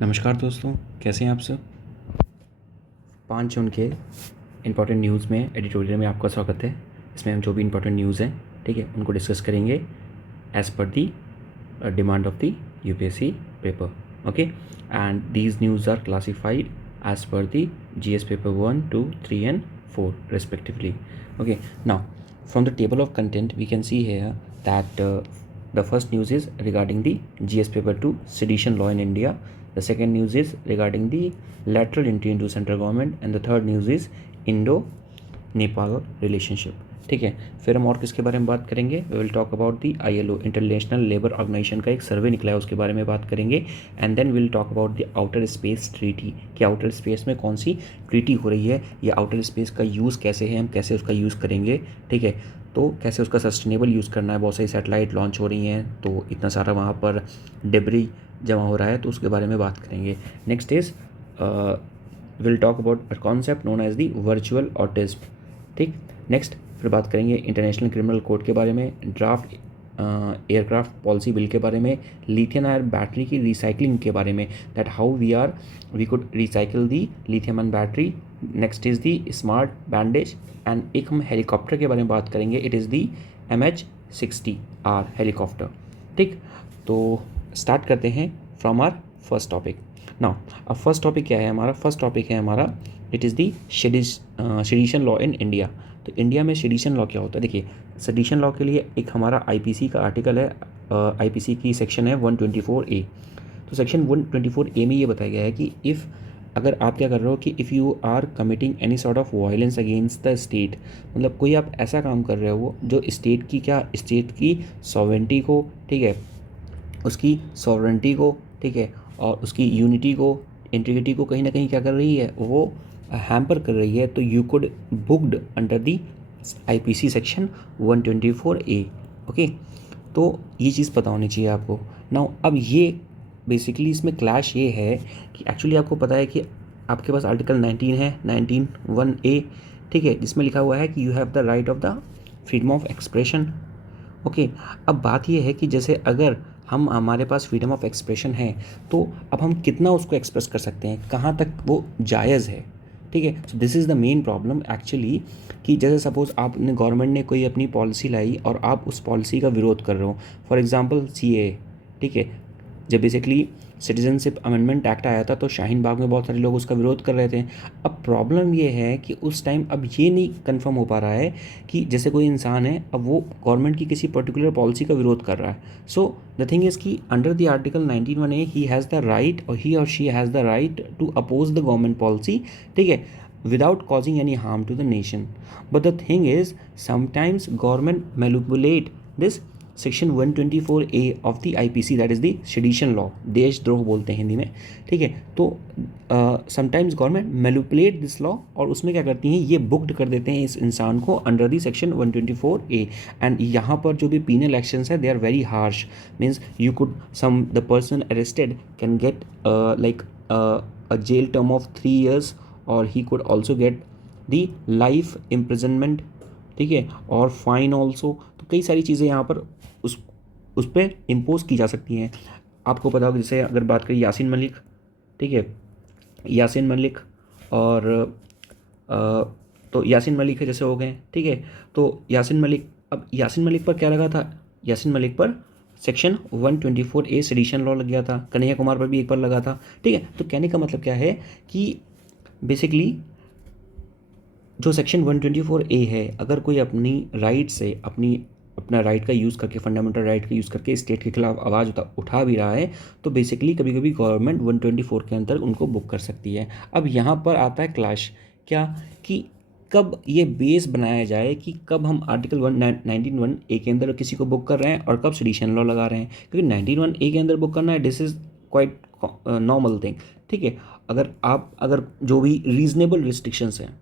नमस्कार दोस्तों, कैसे हैं आप सब। 5 जून के इम्पोर्टेंट न्यूज़ में एडिटोरियल में आपका स्वागत है। इसमें हम जो भी इम्पोर्टेंट न्यूज़ हैं, ठीक है, उनको डिस्कस करेंगे as per the demand of the UPSC paper. Okay, and these news are classified as per the GS paper 1, 2, 3 and 4 respectively. Okay, now from the table of content we can see here that the first news is regarding the GS paper 2 sedition law in India. The second news is regarding the lateral entry into central government, and the third news is Indo Nepal relationship. ठीक है, फिर हम और किसके बारे में बात करेंगे? We will talk about the ILO, International labour Organization का एक सर्वे निकला है, उसके बारे में बात करेंगे। And then will talk about the outer space treaty, कि आउटर स्पेस में कौन सी ट्रीटी हो रही है, या आउटर स्पेस का यूज़ कैसे है, हम कैसे उसका यूज़ करेंगे। ठीक है, तो कैसे उसका सस्टेनेबल यूज़ करना है। बहुत सारी सैटेलाइट लॉन्च हो रही हैं, तो इतना सारा वहाँ पर डिब्री जमा हो रहा है, तो उसके बारे में बात करेंगे। Next is will talk about concept known as the virtual autism. ठीक, नेक्स्ट फिर बात करेंगे इंटरनेशनल क्रिमिनल कोड के बारे में, ड्राफ्ट एयरक्राफ्ट पॉलिसी बिल के बारे में, लिथियम आयन बैटरी की रिसाइकलिंग के बारे में, that how we could recycle the lithium ion battery. Next is the smart bandage, and एक हम हेलीकॉप्टर के बारे में बात करेंगे, it is the MH-60R helicopter. ठीक, तो स्टार्ट करते हैं from our first topic. Now अब फर्स्ट टॉपिक क्या है हमारा? फर्स्ट टॉपिक है हमारा it is the sedition law in India. तो इंडिया में सेडिशन लॉ क्या होता है? देखिए, सेडिशन लॉ के लिए एक हमारा IPC का आर्टिकल है, IPC की सेक्शन है 124A। तो सेक्शन 124A में ये बताया गया है कि इफ़ अगर आप क्या कर रहे हो कि if you are committing any sort of violence against the state, मतलब कोई आप ऐसा काम कर रहे हो जो स्टेट की सॉवरेंटी को, ठीक है, उसकी सॉवरेंटी को, ठीक है, और उसकी यूनिटी को, इंटीग्रिटी को कहीं ना कहीं क्या कर रही है, वो हैम्पर कर रही है, तो you could booked under the IPC section 124A। Okay, तो ये चीज़ पता होनी चाहिए आपको। नाउ अब ये बेसिकली इसमें क्लैश ये है कि एक्चुअली आपको पता है कि आपके पास आर्टिकल 19 है, 19(1)A, ठीक है, जिसमें लिखा हुआ है कि you have the right of the freedom of expression. Okay, अब बात यह है कि जैसे अगर हमारे पास फ्रीडम ऑफ एक्सप्रेशन है, तो अब हम कितना उसको एक्सप्रेस कर सकते हैं, कहाँ तक वो जायज़ है। ठीक है, so this is the main problem actually, कि जैसे सपोज़ आपने गवर्नमेंट ने कोई अपनी पॉलिसी लाई और आप उस पॉलिसी का विरोध कर रहे हो। फॉर एग्जांपल CAA, ठीक है, जब बेसिकली सिटीजनशिप अमेंडमेंट एक्ट आया था, तो शाहीन बाग में बहुत सारे लोग उसका विरोध कर रहे थे। अब प्रॉब्लम ये है कि उस टाइम अब ये नहीं कंफर्म हो पा रहा है कि जैसे कोई इंसान है, अब वो गवर्नमेंट की किसी पर्टिकुलर पॉलिसी का विरोध कर रहा है। सो द थिंग इज़ कि under the article 19(1)A he has the right, और ही और she has the right to oppose the government policy, ठीक है, without causing any harm to the nation. But the thing is, sometimes government manipulate this section 124A of the IPC, that is the sedition law, देशद्रोह बोलते हैं हिंदी में। ठीक है, तो sometimes government manipulate this law, और उसमें क्या करती हैं, ये बुक्ड कर देते हैं इस इंसान को under the section 124A। And यहाँ पर जो भी पीनल एक्शंस है, they are very harsh. Means you could the person arrested can get like a jail term of 3 years, और he could also get the life imprisonment, ठीक है, और fine also. तो कई सारी चीज़ें यहाँ पर उस पर इम्पोज की जा सकती हैं। आपको पता होगा, जैसे अगर बात करें यासीन मलिक, ठीक है, यासीन मलिक और तो यासीन मलिक है जैसे हो गए, ठीक है, तो यासीन मलिक, अब यासीन मलिक पर क्या लगा था? यासीन मलिक पर सेक्शन 124A सेडिशन लॉ लग गया था। कन्हैया कुमार पर भी एक बार लगा था। ठीक है, तो कहने का मतलब क्या है कि बेसिकली जो सेक्शन 124A है, अगर कोई अपनी राइट से अपना राइट का यूज़ करके, फंडामेंटल राइट का यूज़ करके स्टेट के खिलाफ आवाज़ उठा भी रहा है, तो बेसिकली कभी कभी गवर्नमेंट 124 के अंदर उनको बुक कर सकती है। अब यहाँ पर आता है क्लैश, क्या कि कब ये बेस बनाया जाए कि कब हम आर्टिकल 19(1)A के अंदर किसी को बुक कर रहे हैं और कब सेडिशन लॉ लगा रहे हैं। क्योंकि 19(1)A के अंदर बुक करना है, this is quite normal thing. ठीक है, अगर जो भी रीजनेबल रिस्ट्रिक्शंस हैं,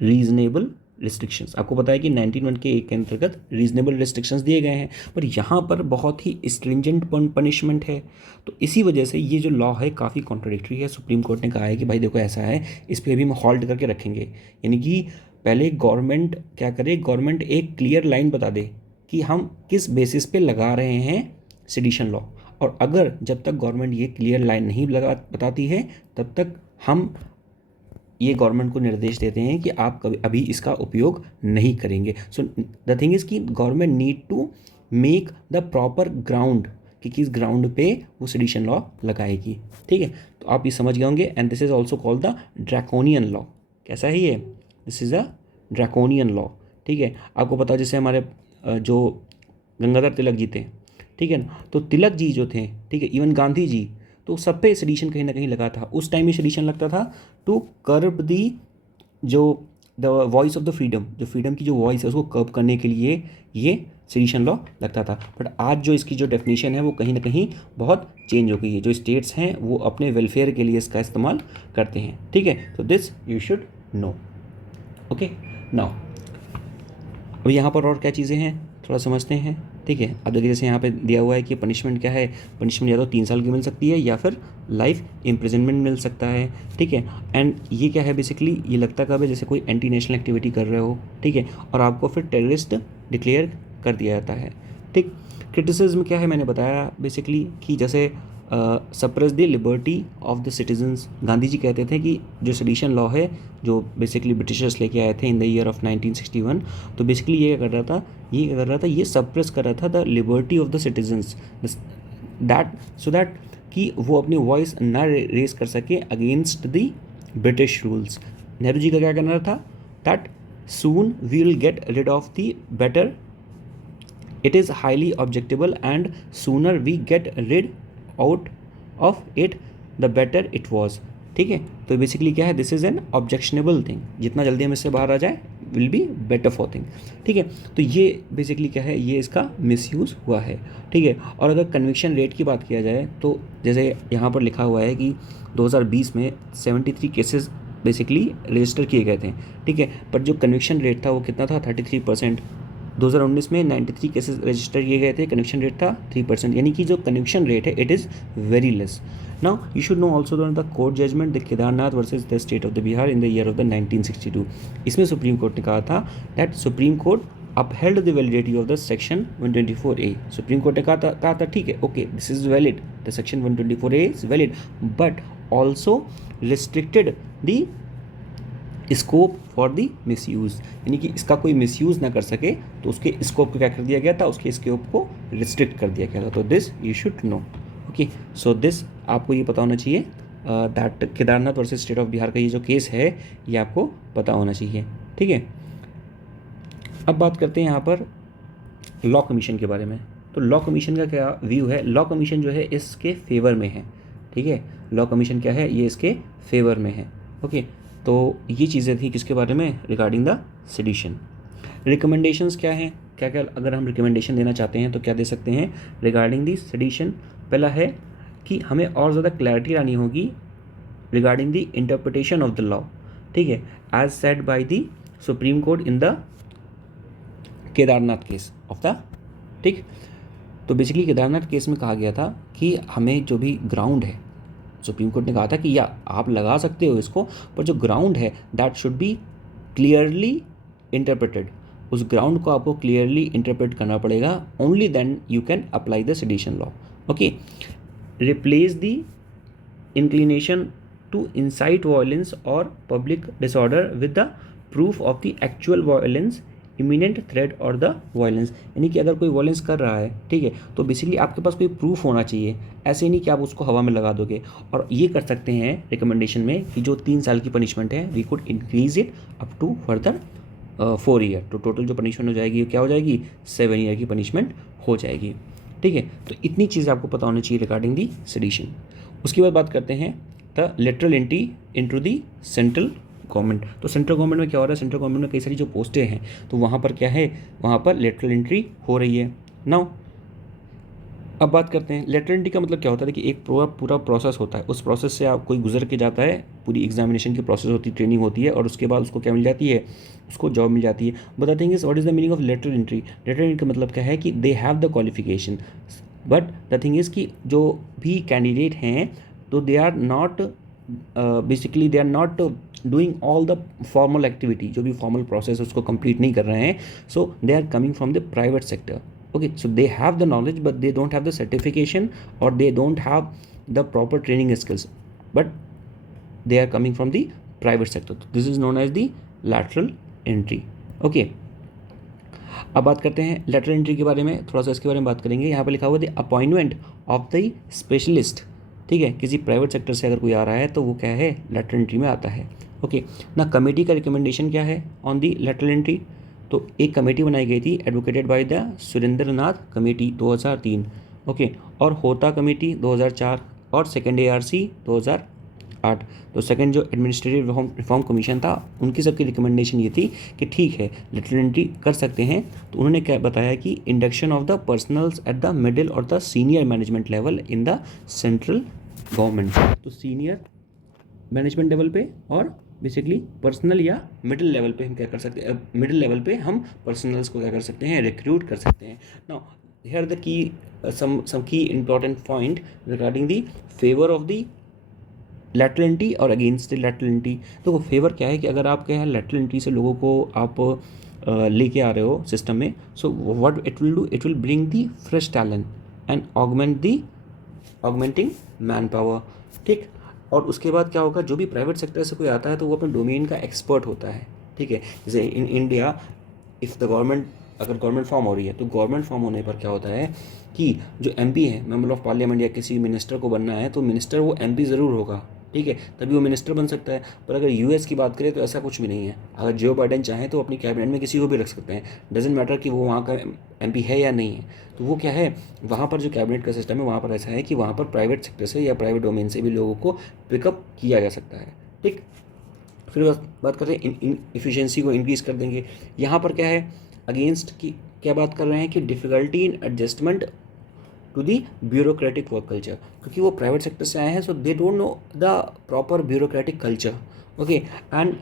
रीजनेबल रिस्ट्रिक्शंस, आपको पता है कि 19(1) के एक के अंतर्गत रीजनेबल रिस्ट्रिक्शंस दिए गए हैं, पर यहाँ पर बहुत ही स्ट्रिंजेंट पनिशमेंट है। तो इसी वजह से ये जो लॉ है काफ़ी कॉन्ट्रडिक्टरी है। सुप्रीम कोर्ट ने कहा है कि भाई देखो ऐसा है, इस पर अभी हम हॉल्ट करके रखेंगे, यानी कि पहले गवर्नमेंट क्या करे, गवर्नमेंट एक क्लियर लाइन बता दे कि हम किस बेसिस पे लगा रहे हैं सेडिशन लॉ। और अगर जब तक गवर्नमेंट ये क्लियर लाइन नहीं बताती है तब तक हम ये गवर्नमेंट को निर्देश देते हैं कि आप कभी अभी इसका उपयोग नहीं करेंगे। सो द थिंग इज़ कि government need to make the proper ground कि किस ग्राउंड पे वो सेडिशन लॉ लगाएगी। ठीक है, तो आप ये समझ गए होंगे। And this is also called the draconian law. कैसा है ये? This is a draconian law. ठीक है, आपको पता है जैसे हमारे जो गंगाधर तिलक जी थे, ठीक है ना, तो तिलक जी जो थे, ठीक है, इवन गांधी जी, तो सब पे सेडिशन कहीं ना कहीं लगा था। उस टाइम में सेडिशन लगता था टू कर्ब दी जो the voice of the freedom, जो फ्रीडम की जो वॉइस है उसको कर्ब करने के लिए ये सेडिशन लॉ लगता था। बट आज जो इसकी जो डेफिनेशन है वो कहीं ना कहीं बहुत चेंज हो गई है। जो स्टेट्स हैं वो अपने वेलफेयर के लिए इसका इस्तेमाल करते हैं। ठीक है, तो this you should no. Okay, now अब यहाँ पर और क्या चीज़ें हैं थोड़ा समझते हैं। ठीक है, अब देखिए जैसे यहाँ पे दिया हुआ है कि पनिशमेंट क्या है। पनिशमेंट या तो 3 साल की मिल सकती है या फिर लाइफ इम्प्रिजनमेंट मिल सकता है। ठीक है, एंड ये क्या है बेसिकली, ये लगता कब है, जैसे कोई एंटी नेशनल एक्टिविटी कर रहे हो, ठीक है, और आपको फिर टेररिस्ट डिक्लेयर कर दिया जाता है। ठीक, क्रिटिसिज्म क्या है मैंने बताया बेसिकली कि जैसे suppress the liberty of the citizens. Gandhi ji कहते थे कि जो सेडिशन लॉ है जो बेसिकली ब्रिटिशर्स लेके आए थे इन द ईयर ऑफ 1961, तो बेसिकली ये क्या कर रहा था, ये सप्रेस कर रहा था the liberty of the citizens, that so that कि वो अपनी वॉइस ना रेस कर सके against the British rules. Nehru ji का क्या कहना था, that soon we will get rid of the better, it is highly objectable and sooner we get rid out of it the better it was. ठीक है, तो बेसिकली क्या है, this is an objectionable thing, जितना जल्दी हम इससे बाहर आ जाए will be better for thing. ठीक है, तो ये बेसिकली क्या है, ये इसका मिसयूज़ हुआ है। ठीक है, और अगर कन्विक्शन रेट की बात किया जाए तो जैसे यहाँ पर लिखा हुआ है कि 2020 में 73 केसेस बेसिकली रजिस्टर किए गए थे। ठीक है, पर जो कन्विक्शन रेट था वो कितना था, 33%। 2019 में 93 केसेस रजिस्टर किए गए थे, कन्विक्शन रेट था 3%, यानी कि जो कन्विक्शन रेट है it is very less. Now you should know also the court judgment the Kedarnath versus the state of the Bihar in the year of the 1962। इसमें सुप्रीम कोर्ट ने कहा था that supreme court upheld the validity of the section 124A। Supreme court ने कहा था ठीक है, okay, this is valid, the section 124A is valid, but also restricted the scope for the misuse, यानी कि इसका कोई मिसयूज़ ना कर सके, तो उसके स्कोप को क्या कर दिया गया था, उसके स्कोप को रिस्ट्रिक्ट कर दिया गया था। तो this you should no. Okay, so this आपको ये पता होना चाहिए that Kedarnath versus state of Bihar का ये जो केस है ये आपको पता होना चाहिए। ठीक है, अब बात करते हैं यहाँ पर लॉ कमीशन के बारे में। तो लॉ कमीशन का क्या व्यू है? लॉ कमीशन जो है इसके फेवर में है। ठीक है, लॉ कमीशन क्या है, ये इसके फेवर में है। ओके, तो ये चीज़ें थी किसके बारे में, रिगार्डिंग द सेडिशन। रिकमेंडेशंस क्या हैं, क्या क्या अगर हम रिकमेंडेशन देना चाहते हैं तो क्या दे सकते हैं रिगार्डिंग द सेडिशन? पहला है कि हमें और ज़्यादा क्लैरिटी लानी होगी regarding the interpretation of the law. ठीक है, as said by the supreme court in the Kedarnath case of the. ठीक, तो बेसिकली केदारनाथ केस में कहा गया था कि हमें जो भी ग्राउंड है, सुप्रीम कोर्ट ने कहा था कि या आप लगा सकते हो इसको, पर जो ग्राउंड है that should be clearly interpreted. उस ग्राउंड को आपको क्लियरली इंटरप्रेट करना पड़ेगा, only then you can apply the sedition law. Okay, replace the inclination to incite violence और public disorder with the proof of the actual violence, imminent threat और the violence. यानी कि अगर कोई वायलेंस कर रहा है, ठीक है, तो बेसिकली आपके पास कोई प्रूफ होना चाहिए, ऐसे नहीं कि आप उसको हवा में लगा दोगे। और ये कर सकते हैं रिकमेंडेशन में कि जो 3 साल की पनिशमेंट है we could increase it up to further 4 year. तो टोटल जो पनिशमेंट हो जाएगी क्या हो जाएगी, 7 ईयर की पनिशमेंट हो जाएगी। ठीक है, तो इतनी चीज़ आपको पता होनी चाहिए रिगार्डिंग दी सेडिशन। उसके बाद बात करते हैं the lateral entry into the central government. तो सेंट्रल गवर्नमेंट में क्या हो रहा है, सेंट्रल गवर्नमेंट में कई सारी जो पोस्टें हैं तो वहाँ पर क्या है, वहाँ पर लेटरल एंट्री हो रही है। नाउ अब बात करते हैं लेटरल एंट्री का मतलब क्या होता है कि एक पूरा प्रोसेस होता है, उस प्रोसेस से आप कोई गुजर के जाता है, पूरी एग्जामिनेशन की प्रोसेस होती है, ट्रेनिंग होती है, और उसके बाद उसको क्या मिल जाती है, उसको जॉब मिल जाती है। But the thing is what is the meaning of lateral entry? Lateral entry का मतलब क्या है कि they have the qualification, but the thing is कि जो भी कैंडिडेट हैं तो they are not basically they are not doing all the formal activity, जो भी फॉर्मल प्रोसेस उसको कंप्लीट नहीं कर रहे हैं। So they are coming from the private sector. Okay, so they have the knowledge but they don't have the certification or they don't have the proper training skills, but they are coming from the private sector. This is known as the lateral entry. Okay, अब बात करते हैं lateral entry के बारे में, थोड़ा सा इसके बारे में बात करेंगे। यहाँ पे लिखा हुआ है the appointment of the specialist. ठीक है, किसी प्राइवेट सेक्टर से अगर कोई आ रहा है तो वो क्या है, लेटरल एंट्री में आता है। ओके ना, कमेटी का रिकमेंडेशन क्या है ऑन दी लेटरल एंट्री? तो एक कमेटी बनाई गई थी advocated by the Surendra Nath committee 2003। Okay, और होता कमेटी 2004 और सेकेंड ARC 2008। तो सेकंड जो एडमिनिस्ट्रेटिव रिफॉर्म कमीशन था, उनकी सबकी रिकमेंडेशन ये थी कि ठीक है लेटरल एंट्री कर सकते हैं। तो उन्होंने क्या बताया कि induction of the personnels at the middle और the senior management level in the central government. तो सीनियर मैनेजमेंट लेवल पे और बेसिकली पर्सनल या मिडिल लेवल पे हम क्या कर सकते हैं, मिडिल लेवल पे हम पर्सनल्स को क्या कर सकते हैं, रिक्रूट कर सकते हैं। Now here the key some key important point regarding the favor of the lateral entry और अगेंस्ट द लैटरल एंट्री। तो फेवर क्या है कि अगर आप क्या है लैटरल एंट्री से लोगों को आप लेके आ रहे हो सिस्टम में, so what it will do, it will bring the fresh talent and augmenting man power. ठीक, और उसके बाद क्या होगा, जो भी प्राइवेट सेक्टर से कोई आता है तो वो अपने डोमेन का एक्सपर्ट होता है। ठीक है, जैसे इन इंडिया इफ़ द गवर्नमेंट, अगर गवर्नमेंट फॉर्म हो रही है तो गवर्नमेंट फॉर्म होने पर क्या होता है कि जो MP है, मेंबर ऑफ पार्लियामेंट, या किसी मिनिस्टर को बनना है तो मिनिस्टर वो MP ज़रूर होगा। ठीक है, तभी वो मिनिस्टर बन सकता है। पर अगर US की बात करें तो ऐसा कुछ भी नहीं है। अगर जो बाइडेन चाहें तो अपनी कैबिनेट में किसी को भी रख सकते हैं, डजेंट मैटर कि वो वहाँ का MP है या नहीं है। तो वो क्या है, वहाँ पर जो कैबिनेट का सिस्टम है वहाँ पर ऐसा है कि वहाँ पर प्राइवेट सेक्टर से या प्राइवेट डोमेन से भी लोगों को पिकअप किया जा सकता है। ठीक, फिर बात करते हैं इन एफिशिएंसी को इंक्रीज़ कर देंगे। यहाँ पर क्या है, अगेंस्ट की क्या बात कर रहे हैं कि difficulty in adjustment to the bureaucratic work culture, क्योंकि वो प्राइवेट सेक्टर से आए हैं, so they don't know the proper bureaucratic culture. Okay, and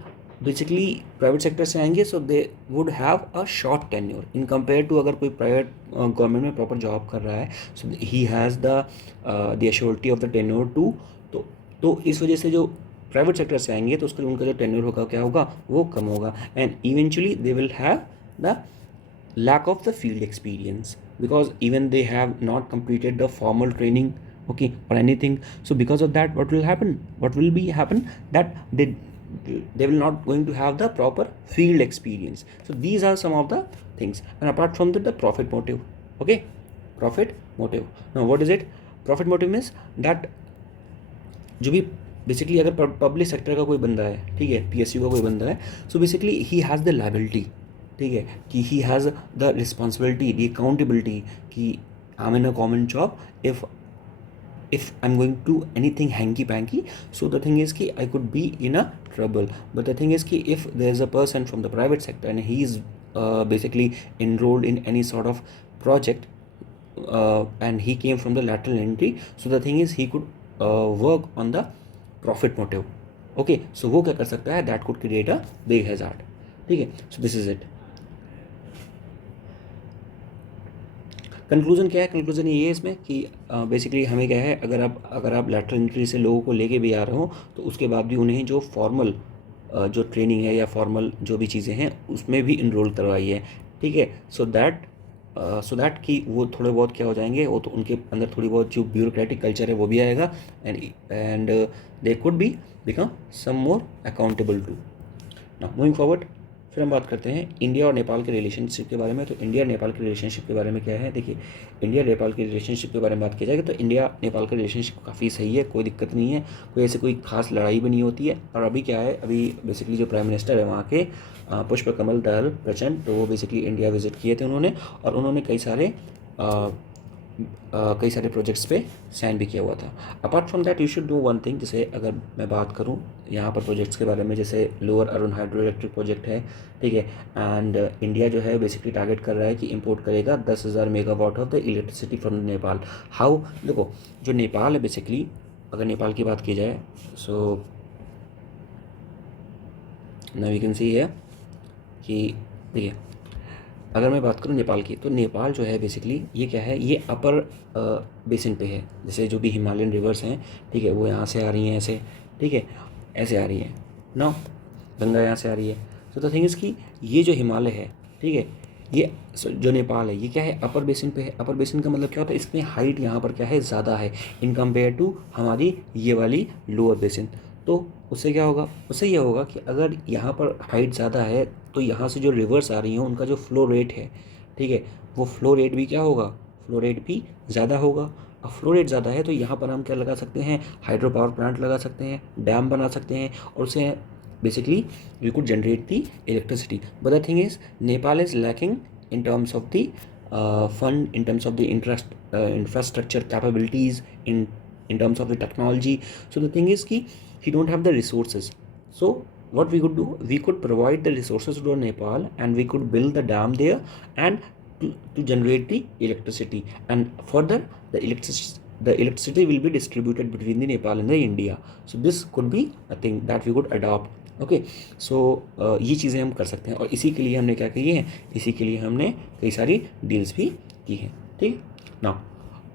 basically private sector से आएंगे so they would have a short tenure in compare to अगर कोई private government में प्रॉपर जॉब कर रहा है, so he has the assurity of the tenure too. तो इस वजह से जो प्राइवेट सेक्टर से आएंगे तो उसके उनका जो टेन्योर होगा क्या होगा, वो कम होगा, and eventually they will have the lack of the field experience because even they have not completed the formal training, okay, or anything. So because of that, what will happen that they will not going to have the proper field experience. So these are some of the things, and apart from that, the profit motive. Okay, profit motive. Now what is it? Profit motive means that जो भी basically अगर public sector का कोई बंदा है, ठीक है, PSU का कोई बंदा है, so basically he has the liability, ठीक है, कि he has the responsibility, the accountability कि I am in a government job, if I am going to anything hanky panky, so the thing is कि I could be in a trouble. But the thing is कि if there is a person from the private sector and he is basically enrolled in any sort of project and he came from the lateral entry, so the thing is he could work on the profit motive. Okay, so वो क्या कर सकता है, that could create a big hazard. ठीक है, so this is it. Conclusion क्या है, conclusion ये है इसमें कि बेसिकली हमें क्या है, अगर आप लैटरल एंट्री से लोगों को लेके भी आ रहे हो तो उसके बाद भी उन्हें जो फॉर्मल जो ट्रेनिंग है या फॉर्मल जो भी चीज़ें हैं उसमें भी इनरोल करवाइए। ठीक है, सो दैट कि वो थोड़े बहुत क्या हो जाएंगे, वो तो उनके अंदर थोड़ी बहुत जो ब्यूरोक्रेटिक कल्चर है वो भी आएगा, and they could be become some more accountable to. Now moving forward, फिर हम बात करते हैं इंडिया और नेपाल के रिलेशनशिप के बारे में। तो इंडिया और नेपाल के रिलेशनशिप के बारे में क्या है, देखिए इंडिया नेपाल के रिलेशनशिप के बारे में बात की जाएगी तो इंडिया नेपाल का रिलेशनशिप काफ़ी सही है, कोई दिक्कत नहीं है, कोई ऐसे कोई खास लड़ाई भी नहीं होती है। और अभी क्या है, अभी बेसिकली जो प्राइम मिनिस्टर है वहाँ के पुष्प कमल दहल प्रचंड, तो वो बेसिकली इंडिया विजिट किए थे उन्होंने, और उन्होंने कई सारे प्रोजेक्ट्स पे साइन भी किया हुआ था। Apart from that you should do one thing, जैसे अगर मैं बात करूं यहाँ पर प्रोजेक्ट्स के बारे में, जैसे lower Arun hydro electric project है, ठीक है, एंड इंडिया जो है बेसिकली टारगेट कर रहा है कि इंपोर्ट करेगा 10,000 megawatt of the electricity from Nepal. How, देखो जो नेपाल है बेसिकली, अगर नेपाल की बात की जाए, so now we can see है कि देखिए अगर मैं बात करूँ नेपाल की, तो नेपाल जो है बेसिकली ये क्या है, ये अपर बेसिन पे है, जैसे जो भी हिमालयन रिवर्स हैं, ठीक है, वो यहाँ से आ रही हैं ऐसे, ठीक है, ऐसे आ रही हैं ना, गंगा यहाँ से आ रही है। तो द थिंग इज़ कि ये जो हिमालय है, ठीक है, ये जो नेपाल है ये क्या है, अपर बेसिन पे है। अपर बेसिन का मतलब क्या होता है, इसमें हाइट यहाँ पर क्या है, ज़्यादा है इन कंपेयर टू हमारी ये वाली लोअर बेसिन। तो उससे क्या होगा, उससे ये होगा कि अगर यहाँ पर हाइट ज़्यादा है तो यहाँ से जो रिवर्स आ रही हैं उनका जो फ्लो रेट है, ठीक है, वो फ्लो रेट भी क्या होगा, फ्लो रेट भी ज़्यादा होगा। अब फ्लो रेट ज़्यादा है तो यहाँ पर हम क्या लगा सकते हैं, हाइड्रो पावर प्लांट लगा सकते हैं, डैम बना सकते हैं, और उससे basically we could generate the electricity. But the thing is Nepal is lacking in terms of the fund, in terms of the infrastructure capabilities, in terms of the technology. So the thing is ki he don't have the resources. So what we could do, we could provide the resources to Nepal and we could build the dam there and to generate the electricity, and further the electricity will be distributed between the Nepal and the India. So this could be a thing that we could adopt. Okay so ये चीज़ें हम कर सकते हैं, और इसी के लिए हमने क्या किए हैं, इसी के लिए हमने कई सारी डील्स भी की हैं, ठीक ना।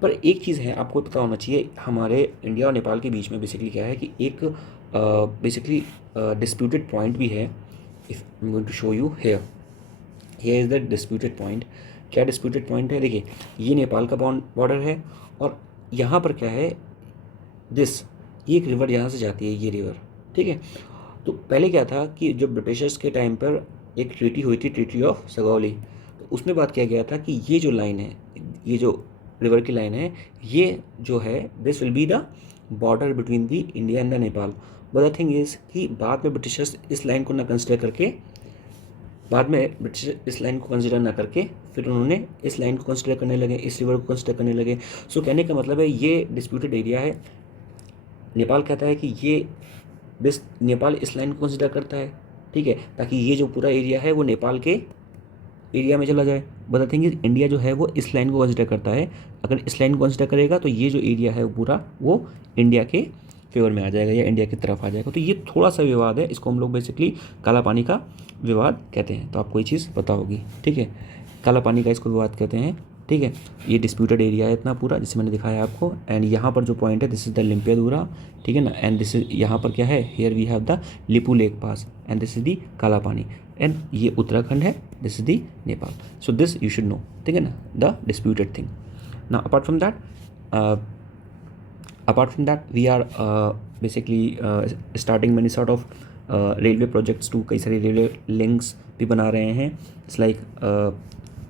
पर एक चीज़ है आपको पता होना चाहिए, हमारे इंडिया और नेपाल के बीच में बेसिकली क्या है कि एक बेसिकली डिस्प्यूटेड पॉइंट भी है। If I am going to show you here, here is the disputed point. क्या डिस्प्यूटेड पॉइंट है, देखिए ये नेपाल का बॉर्डर है, और यहाँ पर क्या है, दिस ये एक रिवर यहाँ से जाती है, ये रिवर, ठीक है। तो पहले क्या था कि जो ब्रिटिशर्स के टाइम पर एक ट्रीटी हुई थी, ट्रीटी ऑफ सगौली, तो उसमें बात किया गया था कि ये जो लाइन है, ये जो रिवर की लाइन है, ये जो है this will be the border between the India and the Nepal. But the thing is कि बाद में ब्रिटिशर्स इस लाइन को ना कंसिडर करके, बाद में ब्रिटिश इस लाइन को कंसिडर ना करके फिर उन्होंने इस लाइन को कंसिडर करने लगे, इस रिवर को कंसिडर करने लगे। सो कहने का मतलब है ये डिस्प्यूटेड एरिया है। नेपाल कहता है कि ये नेपाल इस लाइन को कंसिडर करता है, ठीक है, ताकि ये जो पूरा एरिया है वो नेपाल के एरिया में चला जाए। But the thing is India जो है वो इस लाइन को कंसिडर करता है, अगर इस लाइन को कंसिडर करेगा तो ये जो एरिया है वो पूरा वो इंडिया के फेवर में आ जाएगा या इंडिया की तरफ आ जाएगा। तो ये थोड़ा सा विवाद है, इसको हम लोग बेसिकली काला पानी का विवाद कहते हैं। तो आपको ये चीज़ पता होगी, ठीक है, काला पानी का इसको विवाद कहते हैं, ठीक है। ये डिस्प्यूटेड एरिया है इतना पूरा, जिसे मैंने दिखाया आपको। एंड यहाँ पर जो पॉइंट है, दिस इज द लिम्पियादुरा, ठीक है ना। एंड दिस इज, यहाँ पर क्या है, here we have the Lipulekh pass, and this is the Kalapani, and ये उत्तराखंड है, this is the Nepal. So this you should know, ठीक है ना, द डिस्प्यूटेड थिंग। ना apart from that we are basically starting many sort of railway projects too, कई सारी railway links भी बना रहे हैं। It's like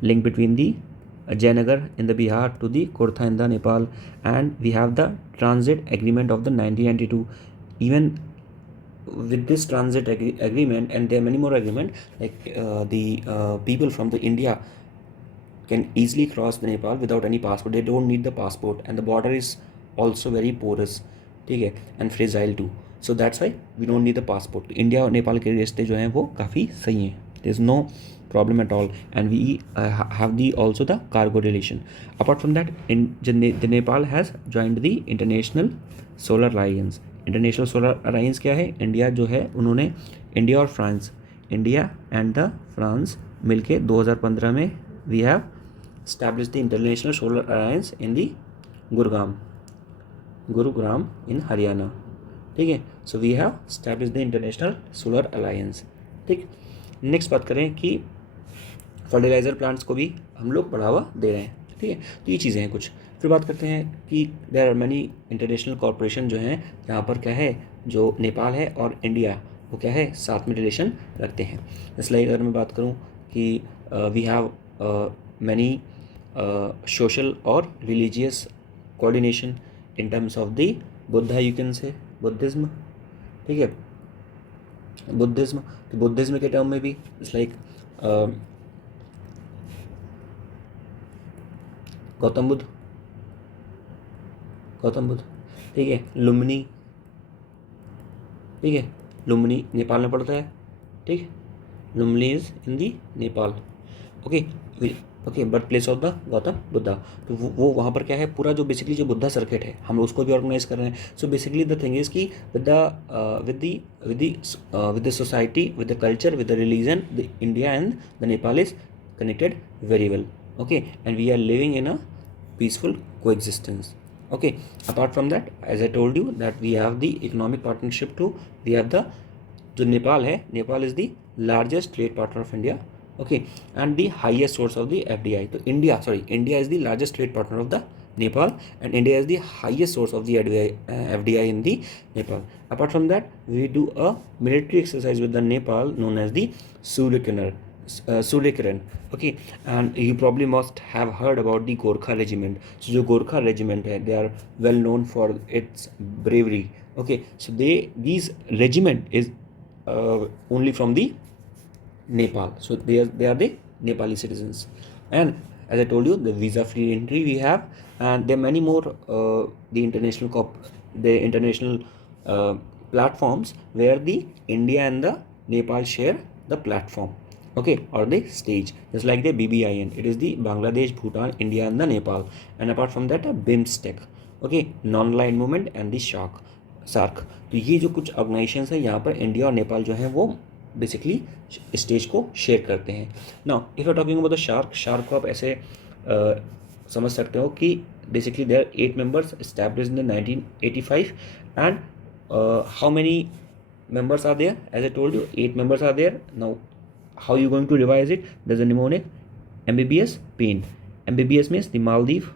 link between the Jayanagar in the Bihar to the Kortha in the Nepal, and we have the transit agreement of the 1992. Even with this transit agreement, and there are many more agreements, like the people from the India can easily cross the Nepal without any passport. They don't need the passport, and the border is also very porous, ठीक है, and fragile too. So that's why we don't need the passport. India और नेपाल के रिश्ते जो हैं वो काफ़ी सही हैं, there is no problem at all, and we have the also the cargo relation. Apart from that, the Nepal has joined the International Solar Alliance. International Solar Alliance क्या है, इंडिया जो है उन्होंने, इंडिया और France, India and the France मिलके 2015 में we have established the International Solar Alliance in the Gurugram in Haryana, ठीक है। So we have established the International Solar Alliance, ठीक। नेक्स्ट बात करें कि फर्टिलाइज़र प्लांट्स को भी हम लोग बढ़ावा दे रहे हैं, ठीक है। तो ये चीज़ें हैं कुछ। फिर बात करते हैं कि there are many international corporation जो हैं, यहाँ पर क्या है, जो नेपाल है और इंडिया वो क्या है, साथ में रिलेशन रखते हैं। इसलिए अगर मैं बात करूँ कि वी हैव मैनी सोशल और religious coordination in terms of the Buddha, you can say Buddhism, ठीक है, बुद्धिज़्म। तो बुद्धिज़्म के टर्म में भी इट्स लाइक गौतम बुद्ध, ठीक है, लुम्बिनी, ठीक है, लुम्बिनी नेपाल में पड़ता है, ठीक, Lumbini is in the Nepal, okay okay, birth place of the Gautam Buddha. तो वो वहाँ पर क्या है, पूरा जो बेसिकली जो बुद्धा सर्किट है हम उसको भी ऑर्गेनाइज कर रहे हैं। So basically the thing is कि with the society, with the culture, with the religion, the India and the Nepal is connected very well, okay, and we are living in a peaceful coexistence, okay. Apart from that, as I told you that we have the economic partnership too. We have the, जो नेपाल है, Nepal is the largest trade partner of India Okay, and the highest source of the FDI. So India is the largest trade partner of the Nepal, and India is the highest source of the FDI in the Nepal. Apart from that, we do a military exercise with the Nepal known as the Suryakiran. Okay, and you probably must have heard about the Gorkha regiment. So जो Gorkha regiment है, they are well known for its bravery. Okay, so these regiment is only from the Nepal. So they are the Nepali citizens. And as I told you, the visa-free entry we have, and there are many more the international platforms where the India and the Nepal share the platform. Okay, or the stage, just like the BBIN. It is the Bangladesh, Bhutan, India, and the Nepal. And apart from that, a BIMSTEC. Okay, non-aligned movement and the SAARC. तो ये जो कुछ organisations हैं यहाँ पर India और नेपाल जो है वो बेसिकली स्टेज को शेयर करते हैं. Now if you are talking about the SAARC को आप ऐसे समझ सकते हो कि basically there are 8 members established in 1985 and how many members are there? As I told you, 8 members are there. Now how you going to revise it? There's a mnemonic MBBS pin. MBBS means the Maldives,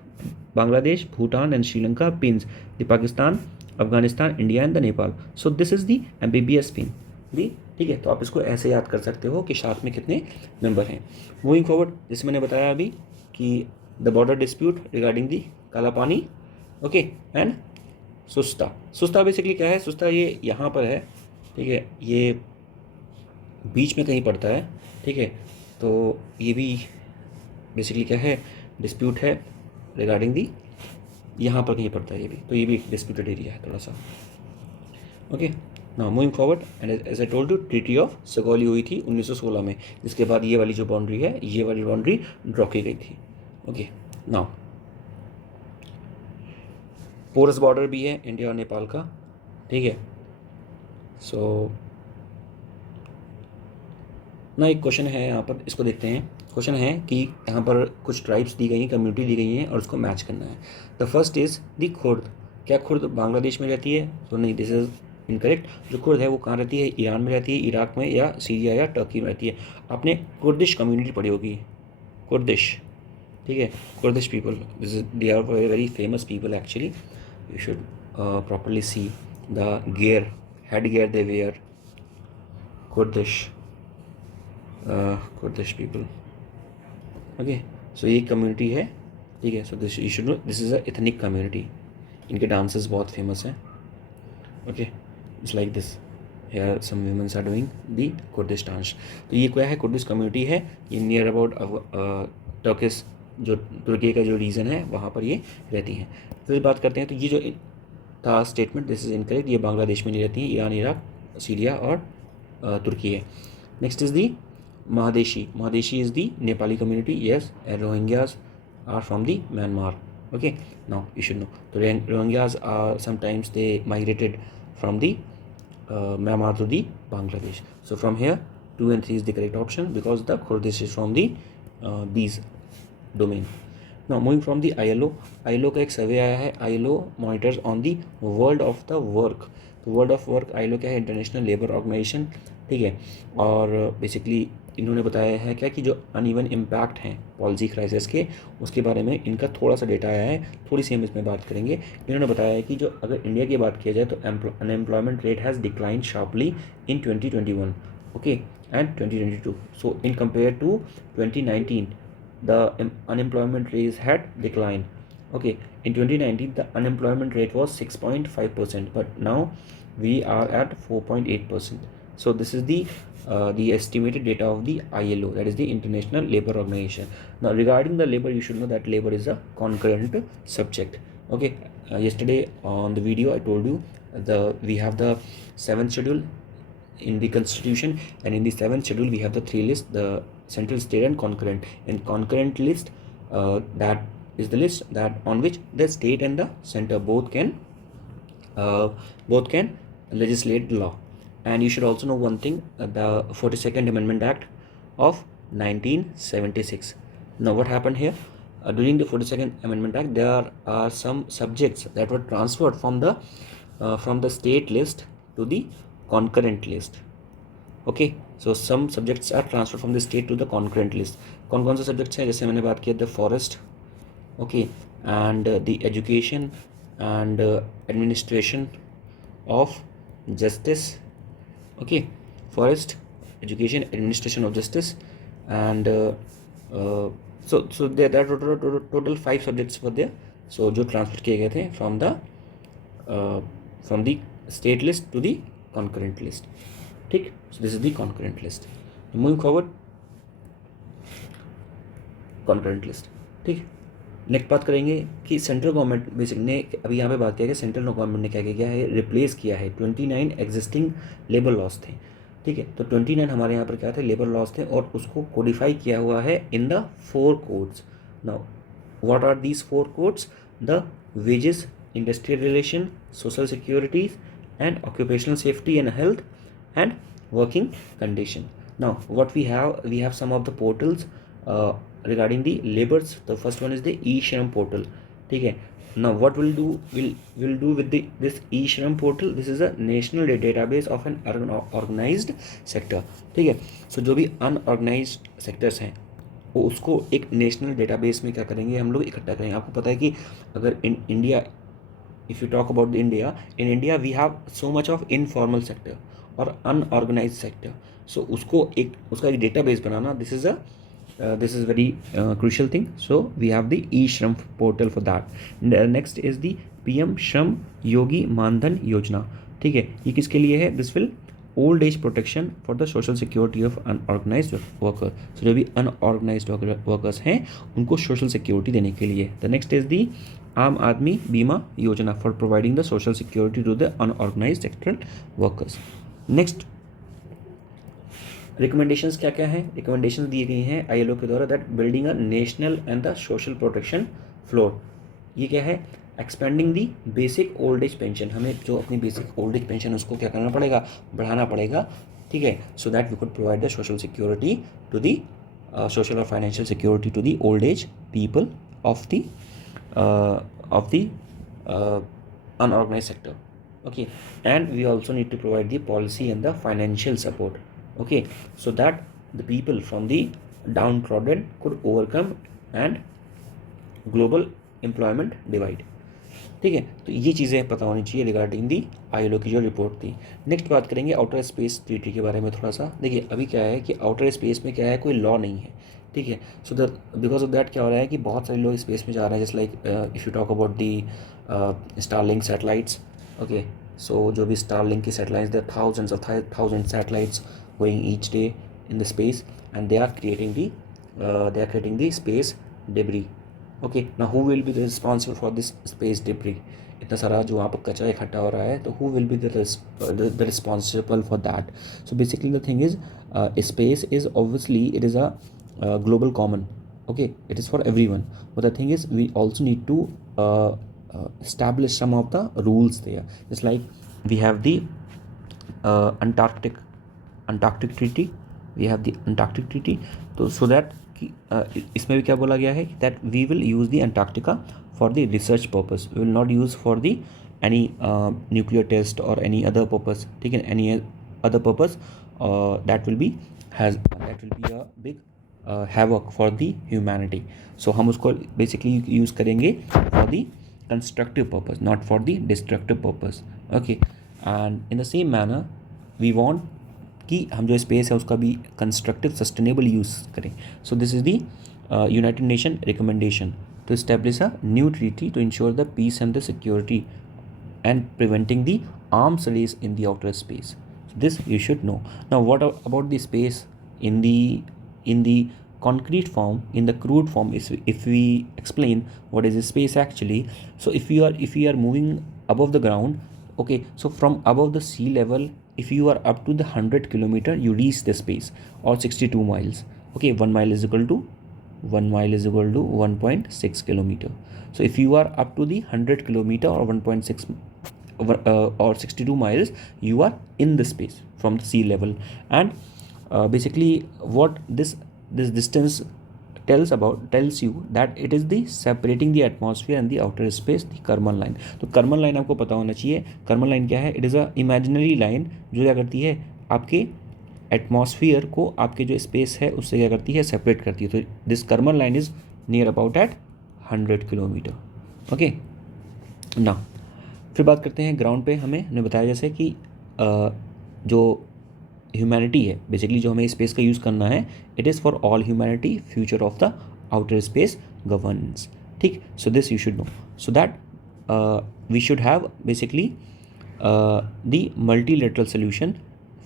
Bangladesh, Bhutan and Sri Lanka pins the Pakistan, Afghanistan, India and the Nepal. So this is the MBBS pin. ठीक है, तो आप इसको ऐसे याद कर सकते हो कि शार्क में कितने मेंबर हैं. मूविंग फॉरवर्ड, जैसे मैंने बताया अभी कि the border dispute regarding the काला पानी. ओके, एंड सुस्ता बेसिकली क्या है? सुस्ता ये यहाँ पर है, ठीक है, ये बीच में कहीं पड़ता है. ठीक है, तो ये भी बेसिकली क्या है? डिस्प्यूट है रिगार्डिंग दी, यहाँ पर कहीं पड़ता है ये भी, तो ये भी एक डिस्प्यूटेड एरिया है थोड़ा सा. Okay, now moving forward, and as I told you, treaty of Sagauli हुई थी 1916 में, जिसके बाद ये वाली जो बाउंड्री है, ये वाली बाउंड्री ड्रॉ की गई थी. ओके, नाउ पोरस बॉर्डर भी है इंडिया और नेपाल का. ठीक है, सो ना एक क्वेश्चन है यहाँ पर, इसको देखते हैं. क्वेश्चन है कि यहाँ पर कुछ ट्राइब्स दी गई हैं, कम्युनिटी दी गई हैं और उसको मैच करना है. The first is the Khurd. क्या खुर्द बांग्लादेश में रहती है? तो नहीं, दिस इज़ इनकरेक्ट. जो खुर्द है वो कहाँ रहती है? ईरान में रहती है, इराक में, या सीरिया या टर्की में रहती है. आपने कुर्दिश कम्युनिटी पढ़ी होगी, कुर्दिश. ठीक है, Kurdish people, they are very famous people actually. You should properly see the gear, head gear they wear. Kurdish people. Okay, so ये कम्युनिटी है. ठीक है, so this you should know, this is a ethnic community. इनके dances बहुत famous हैं. Okay, it's like this, here some womens are doing the Kurdish dance. तो ये क्या है? कुर्दिश कम्युनिटी है. ये नियर अबाउट टर्किश, जो तुर्की का जो रीजन है वहाँ पर ये रहती हैं. फिर बात करते हैं, तो ये जो था स्टेटमेंट, दिस इज़ इनकरेक्ट. ये बांग्लादेश में नहीं रहती हैं, ईरान, इराक, सीरिया और तुर्की है. Next is the Mahadeshi. Mahadeshi is the Nepali community. Yes, and Rohingyas are from the Myanmar. Okay, now you should know. The Rohingyas are sometimes they migrated from the Myanmar to the Bangladesh. So from here, 2 and 3 is the correct option because the Kurdish is from the these domain. Now moving from the ILO. ILO का एक सर्वे आया है. ILO monitors on the world of the work. तो world of work ILO क्या है? International labour organisation. ठीक है, और बेसिकली इन्होंने बताया है क्या कि जो अनइवन इम्पैक्ट हैं पॉलिसी क्राइसिस के, उसके बारे में इनका थोड़ा सा डेटा आया है, थोड़ी सी हम इसमें बात करेंगे. इन्होंने बताया है कि जो अगर इंडिया की बात किया जाए तो unemployment rate has declined sharply in 2021. Okay, and 2022. So in compare to 2019 the unemployment rate had declined. Okay, in 2019 the unemployment rate was 6.5%, but now we are at 4.8%. So this is the estimated data of the ILO, that is the International Labour Organization. Now regarding the labor, you should know that labor is a concurrent subject. Okay, yesterday on the video I told you we have the 7th schedule in the constitution, and in the 7th schedule we have the 3 lists: the central, state and concurrent. In concurrent list, that is the list that on which the state and the center both can legislate law. And you should also know one thing, the 42nd Amendment Act of 1976. Now what happened here? During the 42nd Amendment Act, there are some subjects that were transferred from the state list to the concurrent list. Okay, so some subjects are transfer from the state to the concurrent list. कौन कौन से subjects हैं, जैसे मैंने बात किया the forest, okay, and the education and administration of justice, okay, forest, education, administration of justice, and so there are total 5 subjects were there, so जो transfer किए गए थे from the state list to the concurrent list, ठीक। so this is the concurrent list। moving forward, concurrent list, ठीक। Next बात करेंगे कि central government basic ने अभी यहाँ पे बात किया कि सेंट्रल गवर्नमेंट ने क्या किया है, रिप्लेस किया है 29 एग्जिस्टिंग लेबर लॉज थे, ठीक है। तो 29 हमारे यहाँ पर क्या थे, लेबर लॉज थे, और उसको कोडिफाई किया हुआ है in the 4 codes. Now what are these 4 codes, the wages, industrial relation, social securities and occupational safety and health and working condition. Now what we have some of the portals regarding the labors। the first one is the e-shram portal, ठीक है। now what we'll do with this e-shram portal, this is a national database of an organized sector, ठीक है। so जो भी unorganized sectors हैं वो उसको एक नेशनल डेटाबेस में क्या करेंगे, हम लोग इकट्ठा करेंगे। आपको पता है कि अगर in India, if you talk about India, in India we have so much of informal sector और अनऑर्गेनाइज सेक्टर, सो उसका एक डेटाबेस बनाना, this is very crucial thing, so we have the e-shram portal for that। next is the PM Shram Yogi Mandhan Yojana, ठीक है। ये किसके लिए है, this will old age protection for the social security of unorganized worker. So जो भी unorganised workers हैं उनको सोशल सिक्योरिटी देने के लिए। द नेक्स्ट इज दी आम Aadmi Bima Yojana for providing the social security to the unorganised sectoral workers. Next recommendations क्या क्या हैं, रिकमेंडेशंस दी गई हैं ILO के द्वारा, that building a national and the social protection floor. ये क्या है, expanding the basic old age pension, हमें जो अपनी बेसिक ओल्ड एज पेंशन उसको क्या करना पड़ेगा, बढ़ाना पड़ेगा, ठीक है। So that we could provide the social security to the social और financial security to the old age people of the unorganized sector, okay। and we also need to provide the policy and the financial support, okay, so that the people from the downtrodden could overcome and global employment divide, ठीक है। तो ये चीज़ें पता होनी चाहिए regarding the ILO की जो रिपोर्ट थी। नेक्स्ट बात करेंगे आउटर स्पेस ट्रीटी के बारे में थोड़ा सा। देखिए अभी क्या है कि आउटर स्पेस में क्या है, कोई लॉ नहीं है, ठीक है। So the because of that क्या हो रहा है कि बहुत सारे लोग स्पेस में जा रहे हैं, just like if you talk about the Starlink satellites, okay. So जो भी स्टारलिंक की satellites, there thousands of thousand satellites going each day in the space, and they are creating the space debris, okay। now who will be responsible for this space debris, इतना सारा जो वहाँ पर कचरा इकट्ठा हो रहा है, तो who will be the responsible for that। so basically the thing is space is obviously it is a global common, okay, it is for everyone, but the thing is we also need to establish some of the rules there, just like we have the Antarctic treaty, we have the Antarctic treaty, तो so that इसमें भी क्या बोला गया है that we will use the Antarctica for the research purpose, we will not use for the any nuclear test or any other purpose, ठीक है, any other purpose that will be a big havoc for the humanity। so हम उसको basically use करेंगे for the constructive purpose, not for the destructive purpose, okay। and in the same manner we want कि हम जो space है उसका भी constructive sustainable use करें। So this is the United Nation recommendation to establish a new treaty to ensure the peace and the security and preventing the arms race in the outer space. This you should know. Now what about the space in the concrete form, in the crude form, if we explain what is space actually, so if you are moving above the ground, okay, so from above the sea level, if you are up to the 100 kilometer, you reach the space, or 62 miles, okay, 1 mile is equal to 1.6 kilometer। so if you are up to the 100 kilometer or 1.6 or 62 miles, you are in the space from the sea level। and basically what this distance tells you that it is the separating the atmosphere and the outer space, the Karman line। तो Karman line आपको पता होना चाहिए। Karman line क्या है, it is a imaginary line जो क्या करती है, आपके एटमॉस्फियर को आपके जो स्पेस है उससे क्या करती है, सेपरेट करती है। तो this Karman line is near about at 100 kilometre. Okay ना, फिर बात करते हैं ग्राउंड पे। हमने बताया जैसे कि जो ह्यूमैनिटी है बेसिकली, जो हमें स्पेस का यूज़ करना है, it is for all humanity, future of the outer space governance. ठीक, so this you should know, so that we should have basically the multilateral solution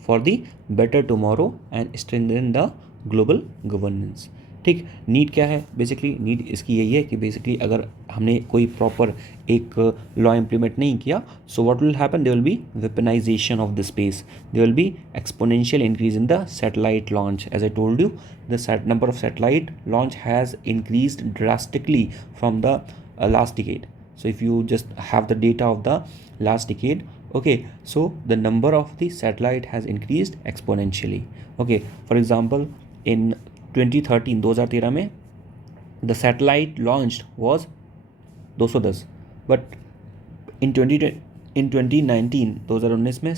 for the better tomorrow and strengthen the global governance. ठीक, need क्या है basically? Need इसकी यही है कि basically अगर हमने कोई प्रॉपर एक लॉ इम्प्लीमेंट नहीं किया, so what will happen, there will be weaponisation of the space, there will be exponential increase in the satellite launch. As I told you, the number of satellite launch has increased drastically from the last decade. So if you just have the data of the last decade, okay, so the number of the satellite has increased exponentially. Okay, for example, in 2013 2013 में the satellite launched was 210, but in 2019 2019 में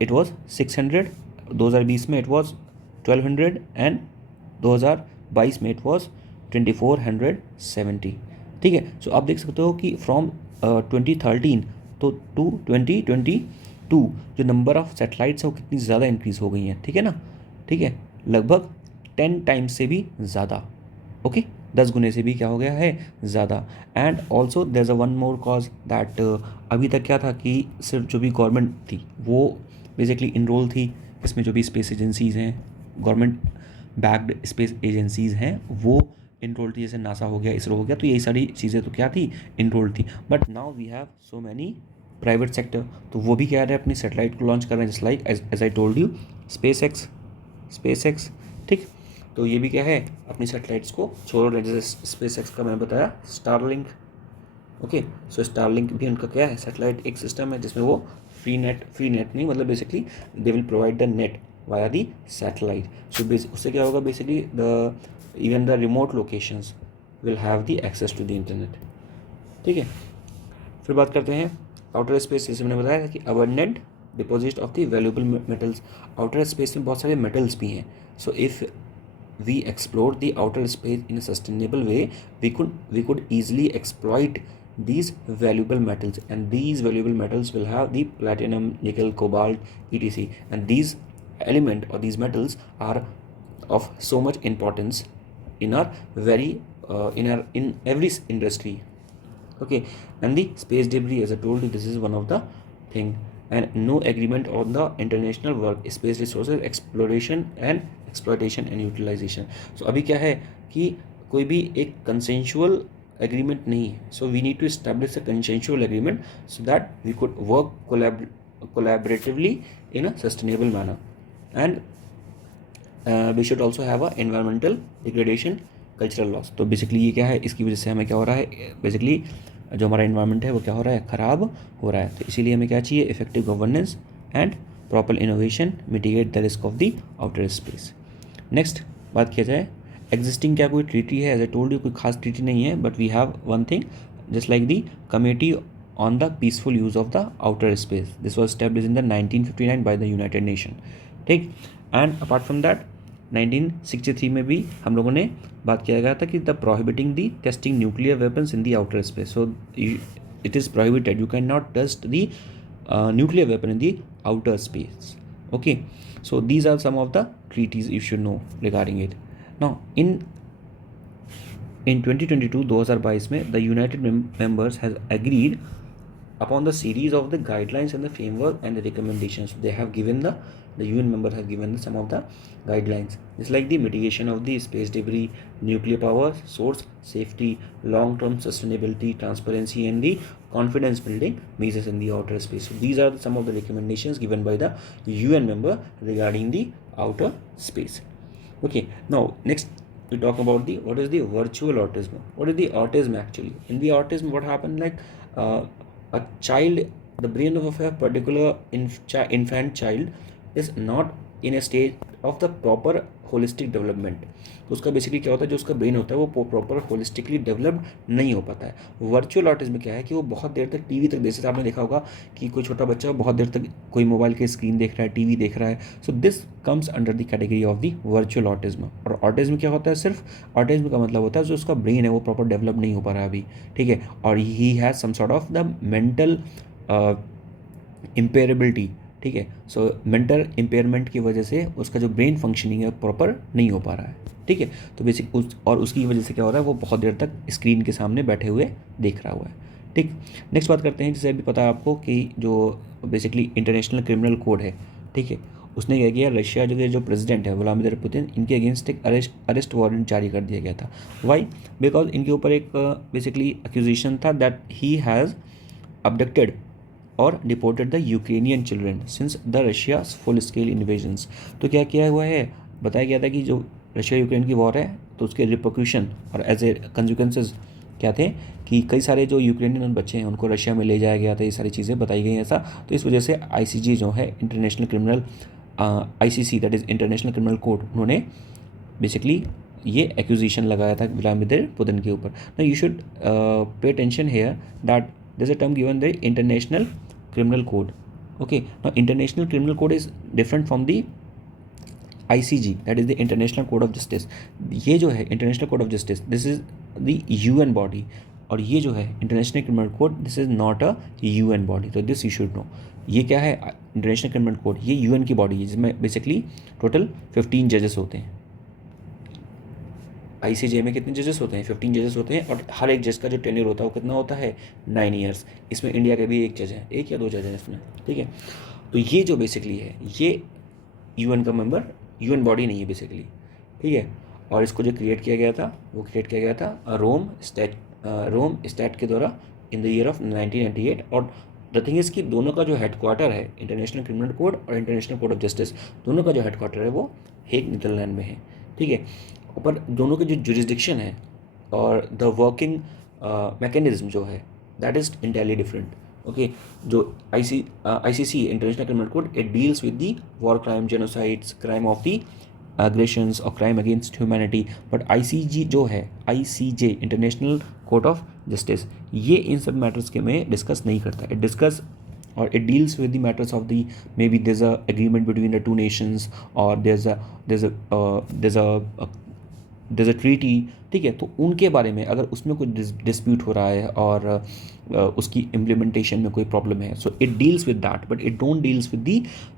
it was 600, 2020 में it was 1200 and 2022 में it was 2470। ठीक है, सो आप देख सकते हो कि फ्रॉम 2013 तो टू 2022 जो नंबर ऑफ सैटेलाइट्स है वो कितनी ज़्यादा इंक्रीज़ हो गई हैं। ठीक है ना, ठीक है, लगभग 10 टाइम्स से भी ज़्यादा। ओके, 10 गुने से भी क्या हो गया है, ज़्यादा। And also there is a one more cause that अभी तक क्या था कि सिर्फ जो भी गवर्नमेंट थी वो बेसिकली इनरोल थी इसमें, जो भी स्पेस एजेंसीज़ हैं, गवर्नमेंट बैक्ड स्पेस एजेंसीज़ हैं, वो इनरोल्ड थी। जैसे नासा हो गया, इसरो हो गया, तो यही सारी चीज़ें तो क्या थी, इनरोल्ड थी। But now we have so many private sector, तो वो भी क्या रहे हैं, अपनी सैटेलाइट को लॉन्च कर रहे हैं, just like as I told you SpaceX. ठीक, तो ये भी क्या है, अपनी सैटेलाइट्स को छोड़ रहे हैं, जैसे स्पेस एक्स का मैंने बताया स्टारलिंक। ओके, सो स्टारलिंक भी उनका क्या है, सैटेलाइट एक सिस्टम है जिसमें वो फ्री नेट नहीं, मतलब basically they will provide the net via the satellite. So उससे क्या होगा, basically the even the remote locations will have the access to the internet। ठीक है, फिर बात करते हैं आउटर स्पेस। जैसे मैंने बताया कि abundant deposit of the valuable metals, outer space में बहुत सारे मेटल्स भी हैं। So if we explore the outer space in a sustainable way, we could easily exploit these valuable metals, and these valuable metals will have the platinum, nickel, cobalt, etc. And these element or these metals are of so much importance in our very in every industry। Okay, and the space debris, as I told you, this is one of the thing, and no agreement on the international work space resources exploration and exploitation and utilization। so अभी क्या है कि कोई भी एक consensual agreement नहीं है, so we need to establish a consensual agreement so that we could work collaboratively in a sustainable manner। and we should also have a environmental degradation cultural loss. तो बेसिकली ये क्या है, इसकी वजह से हमें क्या हो रहा है, बेसिकली जो हमारा एनवायरनमेंट है वो क्या हो रहा है, ख़राब हो रहा है। तो इसीलिए हमें क्या चाहिए, effective governance and proper innovation, mitigate the risk of the outer space. Next बात किया जाए, एग्जिस्टिंग क्या कोई ट्रीटी है, एज ए टोल्ड यू कोई खास ट्रीटी नहीं है, but we have one thing just like the committee on the peaceful use of the outer space. This was established in the 1959 by the United Nation. ठीक, and apart from that 1963 में भी हम लोगों ने बात किया गया था कि the prohibiting the testing nuclear weapons in the outer space. So it is prohibited, you can not test the nuclear weapon in the outer space. Okay, so these are some of the treaties you should know regarding it. Now in 2022 2022 में the united members has agreed upon the series of the guidelines and the framework and the recommendations। they have given the UN member have given some of the guidelines, it's like the mitigation of the space debris, nuclear power source safety, long term sustainability, transparency and the confidence building measures in the outer space। so these are some of the recommendations given by the UN member regarding the outer space। okay, now next we talk about the what is the virtual autism। what is the autism actually? in the autism what happened, like a child, the brain of a particular infant child is not in a state of the proper holistic development. तो उसका basically क्या होता है, जो उसका brain होता है वो प्रॉपर होलिस्टिकली डेवलप्ड नहीं हो पाता है। वर्चुअल ऑटिज्म क्या है कि वो बहुत देर तक टीवी तक, जैसे आपने देखा होगा कि कोई छोटा बच्चा बहुत देर तक कोई मोबाइल की स्क्रीन देख रहा है, टीवी देख रहा है, so this comes under the category of the virtual autism. और ऑटिज्म क्या होता है, सिर्फ ऑटिज्म का मतलब होता है जो उसका ब्रेन है वो प्रॉपर डेवलप नहीं हो पा रहा है अभी, ठीक है, और he has some sort of the mental impairability, ठीक है। सो मेंटल इम्पेयरमेंट की वजह से उसका जो ब्रेन फंक्शनिंग है प्रॉपर नहीं हो पा रहा है, ठीक है। तो बेसिक और उसकी वजह से क्या हो रहा है, वो बहुत देर तक स्क्रीन के सामने बैठे हुए देख रहा हुआ है, ठीक। नेक्स्ट बात करते हैं, जैसे अभी पता है आपको कि जो बेसिकली इंटरनेशनल क्रिमिनल कोड है, ठीक है, उसने क्या किया, रशिया जो प्रेसिडेंट है व्लादिमीर पुतिन, इनके अगेंस्ट एक अरेस्ट वारंट जारी कर दिया गया था। वाई? बिकॉज इनके ऊपर एक बेसिकली एक्यूजेशन था that he has abducted or deported the Ukrainian children since the Russia's full scale invasions। तो क्या किया हुआ है, बताया गया था कि जो रशिया यूक्रेन की वॉर है तो उसके रिपोक्यूशन और एज ए कंसिक्वेंसेस क्या थे कि कई सारे जो यूक्रेनियन बच्चे हैं उनको रशिया में ले जाया गया था, ये सारी चीज़ें बताई गई ऐसा। तो इस वजह से ICJ जो है international criminal ICC that is international criminal court, उन्होंने बेसिकली ये एक्यूजिशन लगाया था व्लादिमीर पुतिन के ऊपर। ना you should pay attention here that there's a term given the international criminal code, okay। now international criminal code is different from the ICJ, that is the international code of justice। ये जो है international code of justice, this is the UN body, और ये जो है international criminal code, this is not a UN body। तो this you should know। ये क्या है, international criminal code, ये UN की बॉडी है जिसमें बेसिकली टोटल 15 जजेस होते हैं। ICJ में कितने जजेस होते हैं, 15 जजेस होते हैं, और हर एक जज का जो टेन्योर होता है वो कितना होता है, 9 ईयर्स। इसमें इंडिया के भी एक जज है, एक या दो जज हैं इसमें, ठीक है। तो ये जो बेसिकली है ये UN का मेंबर, UN बॉडी नहीं है बेसिकली, ठीक है। और इसको जो क्रिएट किया गया था वो क्रिएट किया गया था रोम स्टैट के द्वारा इन द ईयर ऑफ 1998। और द थिंग इज़ कि दोनों का जो हेडक्वार्टर है, इंटरनेशनल क्रिमिनल कोड और इंटरनेशनल कोड ऑफ जस्टिस, दोनों का जो हेडक्वार्टर है वो हेग नीदरलैंड में है, ठीक है। ऊपर दोनों के जो जुरिस्डिक्शन है और द वर्किंग मैकेनिज्म जो है that is entirely different, okay. जो ICC international criminal code, it deals with the war crime, genocides, crime of the aggressions और crime against humanity. But ICJ जो है, ICJ international court of justice, ये इन सब matters के में discuss नहीं करता। It discuss or it deals with the matters of the, maybe there's a agreement between the two nations, or there's a treaty, ठीक है। तो उनके बारे में अगर उसमें कोई डिस्प्यूट हो रहा है और उसकी इम्प्लीमेंटेशन में कोई प्रॉब्लम है, so it deals with that, but it don't deals with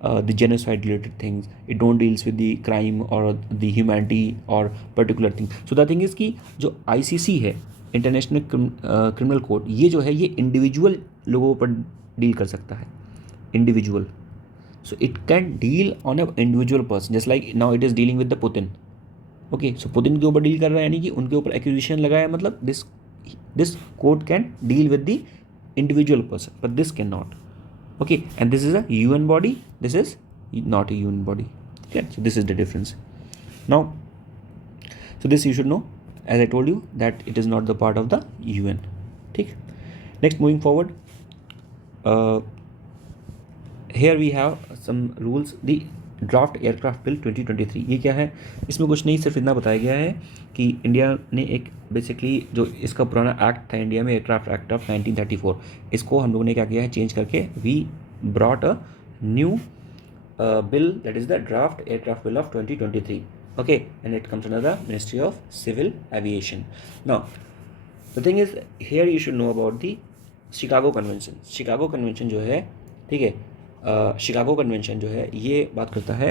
the genocide related things, it don't deals with the crime और द ह्यूमैनिटी और particular thing. So the thing is कि जो ICC है international criminal court, ये जो है ये individual लोगों पर डील कर सकता है, individual. So it can deal on a individual person, just like now it is dealing with the Putin, okay. So Putin के ऊपर डील कर रहा है, यानी कि उनके ऊपर एक्यूजिशन लगाया, मतलब this court can deal with the individual person, but this can not, okay. And this is a UN body, this is not a UN body, ठीक है। So this is the difference now. So this you should know, as I told you that it is not the part of the UN, ठीक। Next moving forward, here we have some rules, the draft aircraft bill 2023। ये क्या है, इसमें कुछ नहीं, सिर्फ इतना बताया गया है कि इंडिया ने एक बेसिकली जो इसका पुराना एक्ट था इंडिया में, एयरक्राफ्ट एक्ट ऑफ 1934, इसको हम लोगों ने क्या किया है, चेंज करके we brought a new bill that is the draft aircraft bill of 2023, okay. And it comes under the ministry of civil aviation. Now the thing is here you should know about the Chicago convention. Chicago convention जो है, ठीक है, Chicago convention जो है ये बात करता है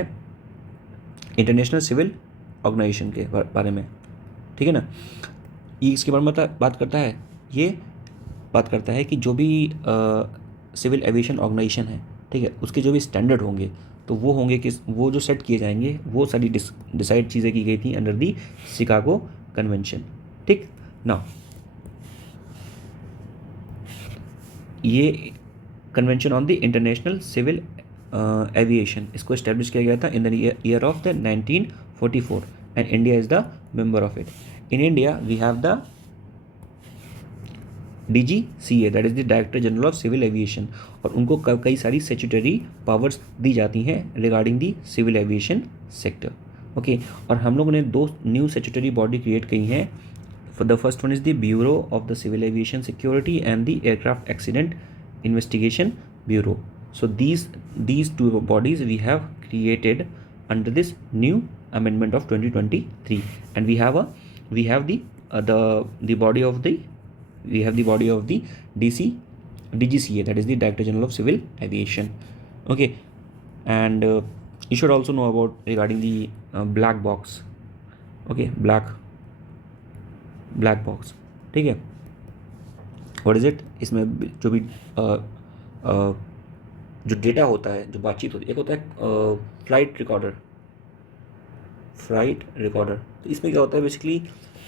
इंटरनेशनल सिविल ऑर्गेनाइजेशन के बारे में, ठीक है ना। ये इसके बारे में बात करता है, ये बात करता है कि जो भी सिविल एविएशन ऑर्गेनाइजेशन है, ठीक है, उसके जो भी स्टैंडर्ड होंगे तो वो होंगे कि वो जो सेट किए जाएंगे, वो सारी डिसाइड चीज़ें की गई थी अंडर दी शिकागो कन्वेंशन, ठीक ना। ये convention on the international civil aviation, इसको इस्टेब्लिश किया गया था in the year of the 1944 and India is the member of it. In India we have the DGCA that is the director general of civil aviation, और उनको कई सारी statutory powers दी जाती हैं regarding the civil aviation sector. Okay, और हम लोगों ने 2 न्यू स्टैट्यूटरी बॉडी क्रिएट की हैं। For the first one is the Bureau of the Civil Aviation Security and the Aircraft Accident Investigation Bureau. So these two bodies we have created under this new amendment of 2023, and we have the body of the DGCA, that is the Director General of Civil Aviation. Okay, and you should also know about regarding the black box. Okay, black box, ठीक है, what is it. इसमें जो भी जो data होता है, जो बातचीत होती है, एक होता है फ्लाइट रिकॉर्डर। तो इसमें क्या होता है, बेसिकली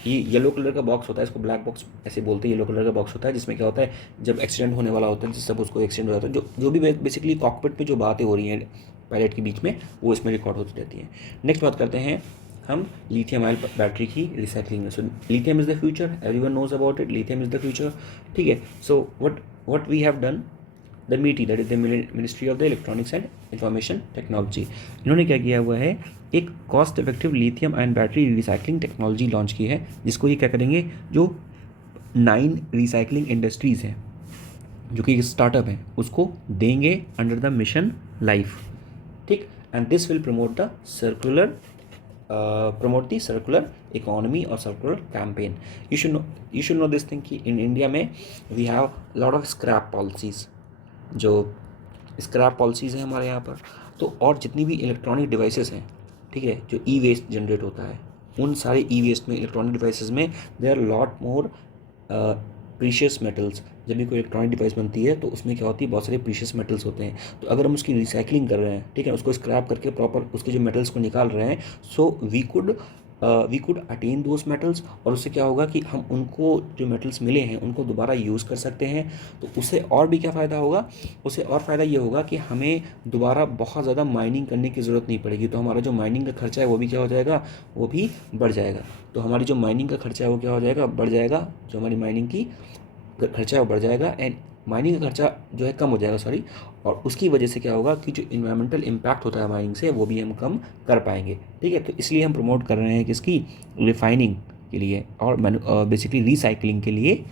ये येलो कलर का बॉक्स होता है, इसको ब्लैक बॉक्स ऐसे बोलते हैं। येलो कलर का बॉक्स होता है जिसमें क्या होता है, जब एक्सीडेंट होने वाला होता है, जिस सब उसको एक्सीडेंट हो जाता है, जो भी बेसिकली कॉकपिट में जो बातें हो रही हैं पायलट के बीच में, वो इसमें रिकॉर्ड होती रहती हैं। नेक्स्ट बात करते हैं हम लिथियम आयन बैटरी की रिसाइकलिंग में। So lithium is the future, everyone knows about it, lithium is the future, ठीक है। So what we have done, the MITI that is the ministry of the electronics and information technology, इन्होंने क्या किया हुआ है, एक cost effective lithium ion battery recycling technology launch की है, जिसको ये क्या करेंगे, जो 9 रिसाइकलिंग इंडस्ट्रीज़ हैं, जो कि स्टार्टअप है, उसको देंगे अंडर द मिशन लाइफ, ठीक। And this will promote the circular economy और circular campaign. You should know this thing कि इन इंडिया में we have lot of scrap policies, जो स्क्रैप पॉलिसीज़ हैं हमारे यहाँ पर। तो और जितनी भी इलेक्ट्रॉनिक डिवाइसेस हैं, ठीक है, जो ई वेस्ट जनरेट होता है, उन सारे ई वेस्ट में, इलेक्ट्रॉनिक डिवाइसेस में there are lot more precious metals. जब भी कोई इलेक्ट्रॉनिक डिवाइस बनती है तो उसमें क्या होती है, बहुत सारे प्रीशियस मेटल्स होते हैं। तो अगर हम उसकी रिसाइकलिंग कर रहे हैं, ठीक है, उसको स्क्रैप करके प्रॉपर उसके जो मेटल्स को निकाल रहे हैं, so we could attain those metals, और उससे क्या होगा कि हम उनको जो मेटल्स मिले हैं उनको दोबारा यूज़ कर सकते हैं। तो उससे और भी क्या फ़ायदा होगा, उससे और फ़ायदा ये होगा कि हमें दोबारा बहुत ज़्यादा माइनिंग करने की ज़रूरत नहीं पड़ेगी। तो हमारा जो माइनिंग का खर्चा है वो भी क्या हो जाएगा, वो भी बढ़ जाएगा। तो हमारी जो माइनिंग का खर्चा है वो क्या हो जाएगा, बढ़ जाएगा। जो हमारी माइनिंग की खर्चा वो बढ़ जाएगा, एंड माइनिंग का खर्चा जो है कम हो जाएगा, सॉरी। और उसकी वजह से क्या होगा कि जो इन्वायरमेंटल इम्पैक्ट होता है माइनिंग से, वो भी हम कम कर पाएंगे, ठीक है। तो इसलिए हम प्रमोट कर रहे हैं किसकी, रिफाइनिंग के लिए और बेसिकली रिसाइकलिंग के लिए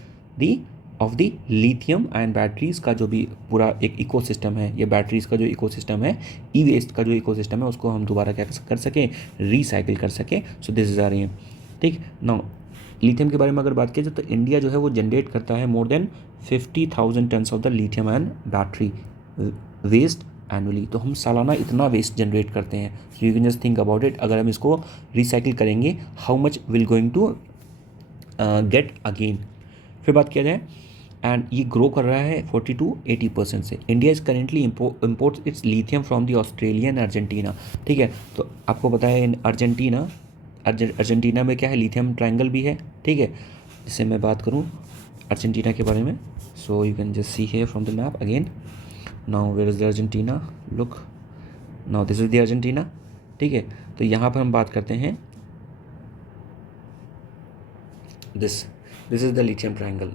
of the lithium ion batteries का जो भी पूरा एक इकोसिस्टम है, ये बैटरीज़ का जो इकोसिस्टम है, ई वेस्ट का जो इकोसिस्टम है, उसको हम दोबारा क्या कर सकें, रिसाइकिल कर सकें। सो दिस इज़ आ रही है, ठीक। नाउ लिथियम के बारे में अगर बात की जाए तो इंडिया जो है वो जनरेट करता है more than 50,000 tons of the lithium ion battery waste annually. तो हम सालाना इतना वेस्ट जनरेट करते हैं। So you can just think about it, अगर हम इसको रिसाइकिल करेंगे, how much will going to get again. फिर बात किया जाए, एंड ये ग्रो कर रहा है 40 to 80% से। India is currently imports it's lithium from the Australia and Argentina, ठीक है। तो आपको पता है इन अर्जेंटीना में क्या है, लिथियम ट्रायंगल भी है, ठीक है। जिससे मैं बात करूँ अर्जेंटीना के बारे में, so you can just see here from the map again. Now where is the Argentina, look, now this is the Argentina, ठीक है। तो यहाँ पर हम बात करते हैं, this is the lithium triangle,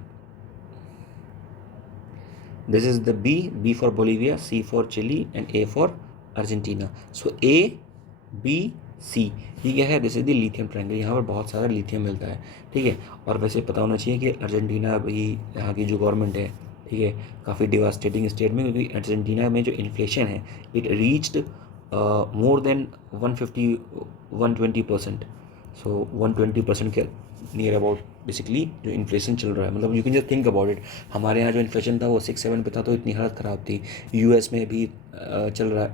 this is the B for Bolivia, C for Chile and A for Argentina. So ABC, ये क्या है, this is the lithium triangle. यहाँ पर बहुत सारा लिथियम मिलता है, ठीक है। और वैसे पता होना चाहिए कि अर्जेंटीना अभी यहाँ की जो गवर्नमेंट है, ठीक है, काफ़ी डिवास्टेटिंग स्टेट में, क्योंकि अर्जेंटीना में जो इन्फ्लेशन है इट रीच्ड मोर देन 120%। सो 120% के नियर अबाउट बेसिकली जो इन्फ्लेशन चल रहा है, मतलब you can just think about it. हमारे यहाँ जो इन्फ्लेशन था वो 6-7 पे था, तो इतनी हालत ख़राब थी। US में भी चल रहा है,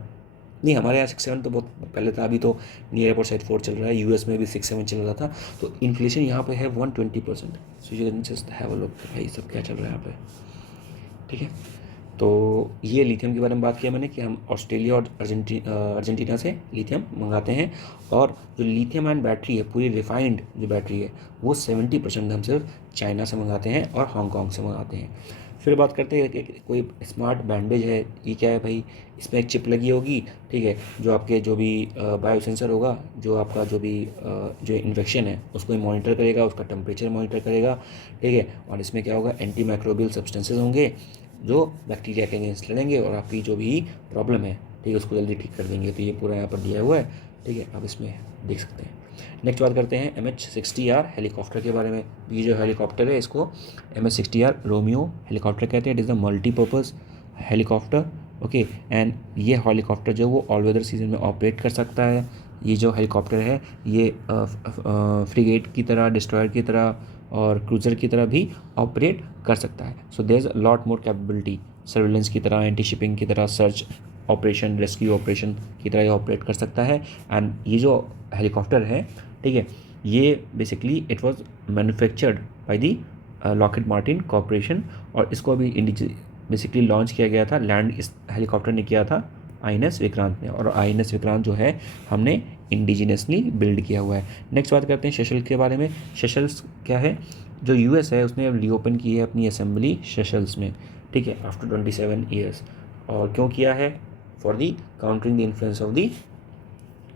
नहीं हमारे यहाँ 6-7 तो बहुत पहले था, अभी तो नियर अबाउट 4 चल रहा है। US में भी 6-7 चल रहा था। तो इन्फ्लेशन यहाँ पे है 120%। सो you can just have a look भाई सब क्या चल रहा है यहाँ पे, ठीक है। तो ये लिथियम के बारे में बात किया मैंने कि हम ऑस्ट्रेलिया और अर्जेंटीना से लिथियम मंगाते हैं। और जो लिथियम आयन बैटरी है, पूरी रिफाइंड जो बैटरी है, वो 70% हम सिर्फ चाइना से मंगाते हैं और हांगकॉन्ग से मंगाते हैं। फिर बात करते हैं कि कोई स्मार्ट बैंडेज है, ये क्या है भाई, इसमें एक चिप लगी होगी, ठीक है, जो आपके जो भी बायो सेंसर होगा, जो आपका जो भी जो इन्फेक्शन है उसको मॉनिटर करेगा, उसका टेम्परेचर मॉनिटर करेगा, ठीक है। और इसमें क्या होगा, एंटी माइक्रोबियल सब्सटेंसेज होंगे जो बैक्टीरिया के अगेंस्ट लड़ेंगे और आपकी जो भी प्रॉब्लम है, ठीक है, उसको जल्दी ठीक कर देंगे। तो ये पूरा यहाँ पर दिया हुआ है, ठीक है, आप इसमें देख सकते हैं। नेक्स्ट बात करते हैं MH-60R हेलीकॉप्टर के बारे में। ये जो हेलीकॉप्टर है इसको MH-60R रोमियो हेलीकॉप्टर कहते हैं। It is the multipurpose helicopter, okay. And ये हेलीकॉप्टर जो वो ऑल वेदर सीजन में ऑपरेट कर सकता है। ये जो हेलीकॉप्टर है ये फ्रिगेट की तरह, डिस्ट्रॉयर की तरह और क्रूज़र की तरह भी ऑपरेट कर सकता है। So there is a lot more capability, surveillance की तरह, एंटी शिपिंग की तरह, सर्च ऑपरेशन, रेस्क्यू ऑपरेशन की तरह ये ऑपरेट कर सकता है। एंड ये जो हेलीकॉप्टर है, ठीक है, ये basically it was manufactured by the Lockheed Martin corporation, और इसको अभी बेसिकली लॉन्च किया गया था, लैंड इस हेलीकॉप्टर ने किया था INS विक्रांत ने, और INS विक्रांत जो है हमने इंडिजिनियसली बिल्ड किया हुआ है। नेक्स्ट बात करते हैं सेशल्स के बारे में। सेशल्स क्या है, जो US है उसने अब रीओपन की है अपनी असेंबली सेशल्स में, ठीक है, आफ्टर 27 ईयर्स। और क्यों किया है, for the countering the influence of the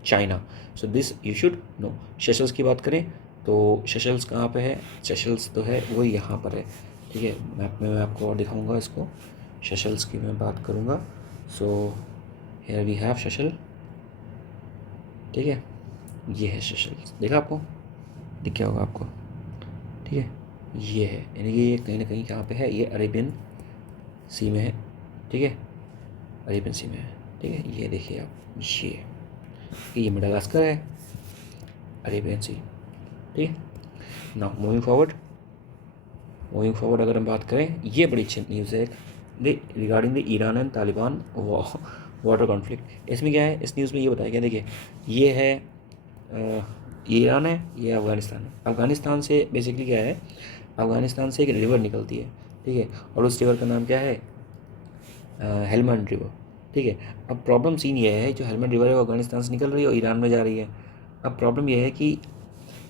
China. So this you should no. Seychelles की बात करें तो सेशल्स कहाँ पे है, सेशल्स तो है वो यहाँ पर है, ठीक है। मैप में मैं आपको और दिखाऊंगा इसको, सेशल्स की मैं बात करूँगा। So here we have Seychelles, ठीक है, ये है सेशल्स, देखा आपको, दिख गया होगा आपको, ठीक है। ये है, यानी कि ये कहीं ना कहीं कहाँ पे है, ये अरेबियन सी में है, ठीक है, अरेबियन सी में है, ठीक है। ये देखिए आप, ये मेडागास्कर है, अरेबियन सी, ठीक है। नाउ मूविंग फॉरवर्ड अगर हम बात करें, ये बड़ी अच्छी न्यूज़ है regarding the Iran and Taliban water conflict. इसमें क्या है, इस न्यूज़ में ये बताया गया, देखिए ये है ये ईरान है, ये अफ़गानिस्तान है। अफ़गानिस्तान से बेसिकली क्या है, अफ़गानिस्तान से एक रिवर निकलती है, ठीक है, और उस रिवर का नाम क्या है, हेलमंड रिवर, ठीक है। अब प्रॉब्लम सीन ये है, जो हेलमंड रिवर है वो अफ़गानिस्तान से निकल रही है और ईरान में जा रही है। अब प्रॉब्लम यह है कि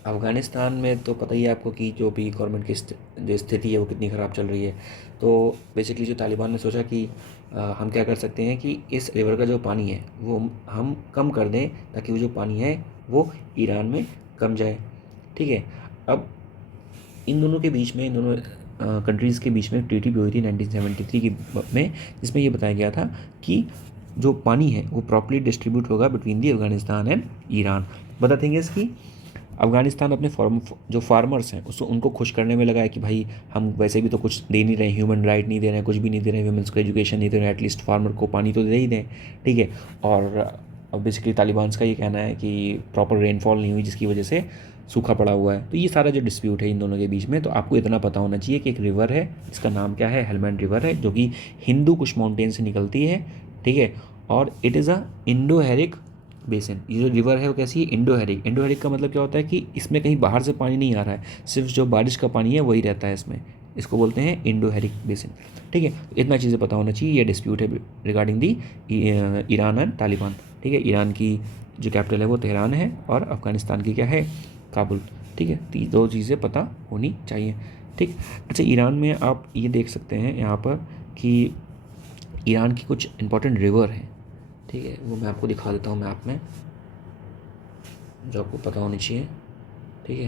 अफ़गानिस्तान में तो पता ही है आपको कि जो भी गवर्नमेंट की जो स्थिति है वो कितनी ख़राब चल रही है। तो बेसिकली जो तालिबान ने सोचा कि हम क्या कर सकते हैं कि इस रिवर का जो पानी है वो हम कम कर दें, ताकि वो जो पानी है वो ईरान में कम जाए, ठीक है। अब इन दोनों के बीच में, इन दोनों कंट्रीज़ के बीच में ट्रीटी भी हुई थी 1973 की में, जिसमें ये बताया गया था कि जो पानी है वो प्रॉपर्ली डिस्ट्रीब्यूट होगा between the Afghanistan and Iran. But the thing is कि अफ़गानिस्तान अपने जो फार्मर्स हैं उसको उनको खुश करने में लगा है कि भाई हम वैसे भी तो कुछ दे नहीं रहे, ह्यूमन राइट नहीं दे रहे हैं, कुछ भी नहीं दे रहे हैं, वुमेंस को एजुकेशन नहीं दे रहे हैं, एटलीस्ट फार्मर को पानी तो दे ही दें, ठीक है। और अब बेसिकली तालिबान का ये कहना है कि प्रॉपर रेनफॉल नहीं हुई जिसकी वजह से सूखा पड़ा हुआ है। तो ये सारा जो डिस्प्यूट है इन दोनों के बीच में, तो आपको इतना पता होना चाहिए कि एक रिवर है, इसका नाम क्या है, हेलमंड रिवर है, जो कि हिंदू कुश माउंटेन से निकलती है, ठीक है। और it is a Indo-Herrick basin. ये जो रिवर है वो कैसी है, इंडो-हेरिक। इंडो-हेरिक का मतलब क्या होता है कि इसमें कहीं बाहर से पानी नहीं आ रहा है, सिर्फ जो बारिश का पानी है वही रहता है इसमें, इसको बोलते हैं इंडो-हेरिक बेसिन, ठीक है। इतना चीज़ें पता होना चाहिए। ये डिस्प्यूट है regarding the Iran and Taliban, ठीक है। ईरान की जो कैपिटल है वो तेहरान है और अफ़गानिस्तान की क्या है, काबुल, ठीक है। तो ये दो चीज़ें पता होनी चाहिए, ठीक। अच्छा, ईरान में आप ये देख सकते हैं यहाँ पर कि ईरान की कुछ इंपॉर्टेंट रिवर हैं, ठीक है, वो मैं आपको दिखा देता हूँ मैप में, जो आपको पता होनी चाहिए, ठीक है।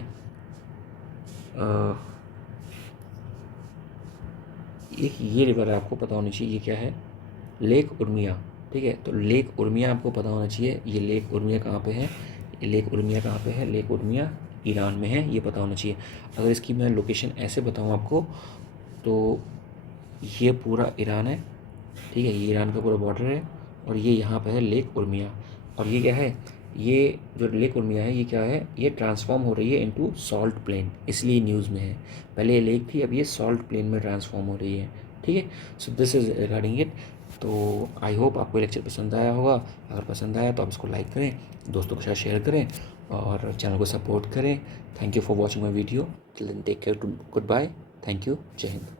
एक ये रिवर है आपको पता होनी चाहिए, ये क्या है, लेक उर्मिया, ठीक है। तो लेक उर्मिया आपको पता होना चाहिए। ये लेक उर्मिया कहाँ पे है, ये लेक उर्मिया कहाँ पे है, लेक उर्मिया ईरान में है, ये पता होना चाहिए। अगर इसकी मैं लोकेशन ऐसे बताऊँ आपको, तो ये पूरा ईरान है, ठीक है, ये ईरान का पूरा बॉर्डर है, और ये यहाँ पे है लेक उर्मिया। और ये क्या है, ये जो लेक उर्मिया है ये क्या है, ये ट्रांसफॉर्म हो रही है इनटू सॉल्ट प्लेन, इसलिए न्यूज़ में है। पहले ये लेक थी, अब ये सॉल्ट प्लेन में ट्रांसफॉर्म हो रही है, ठीक है। So this is regarding it. तो आई होप आपको लेक्चर पसंद आया होगा। अगर पसंद आया तो आप इसको लाइक करें, दोस्तों के साथ शेयर करें और चैनल को सपोर्ट करें। Thank you for watching my video. Till then take care, good bye, thank you, जय हिंद।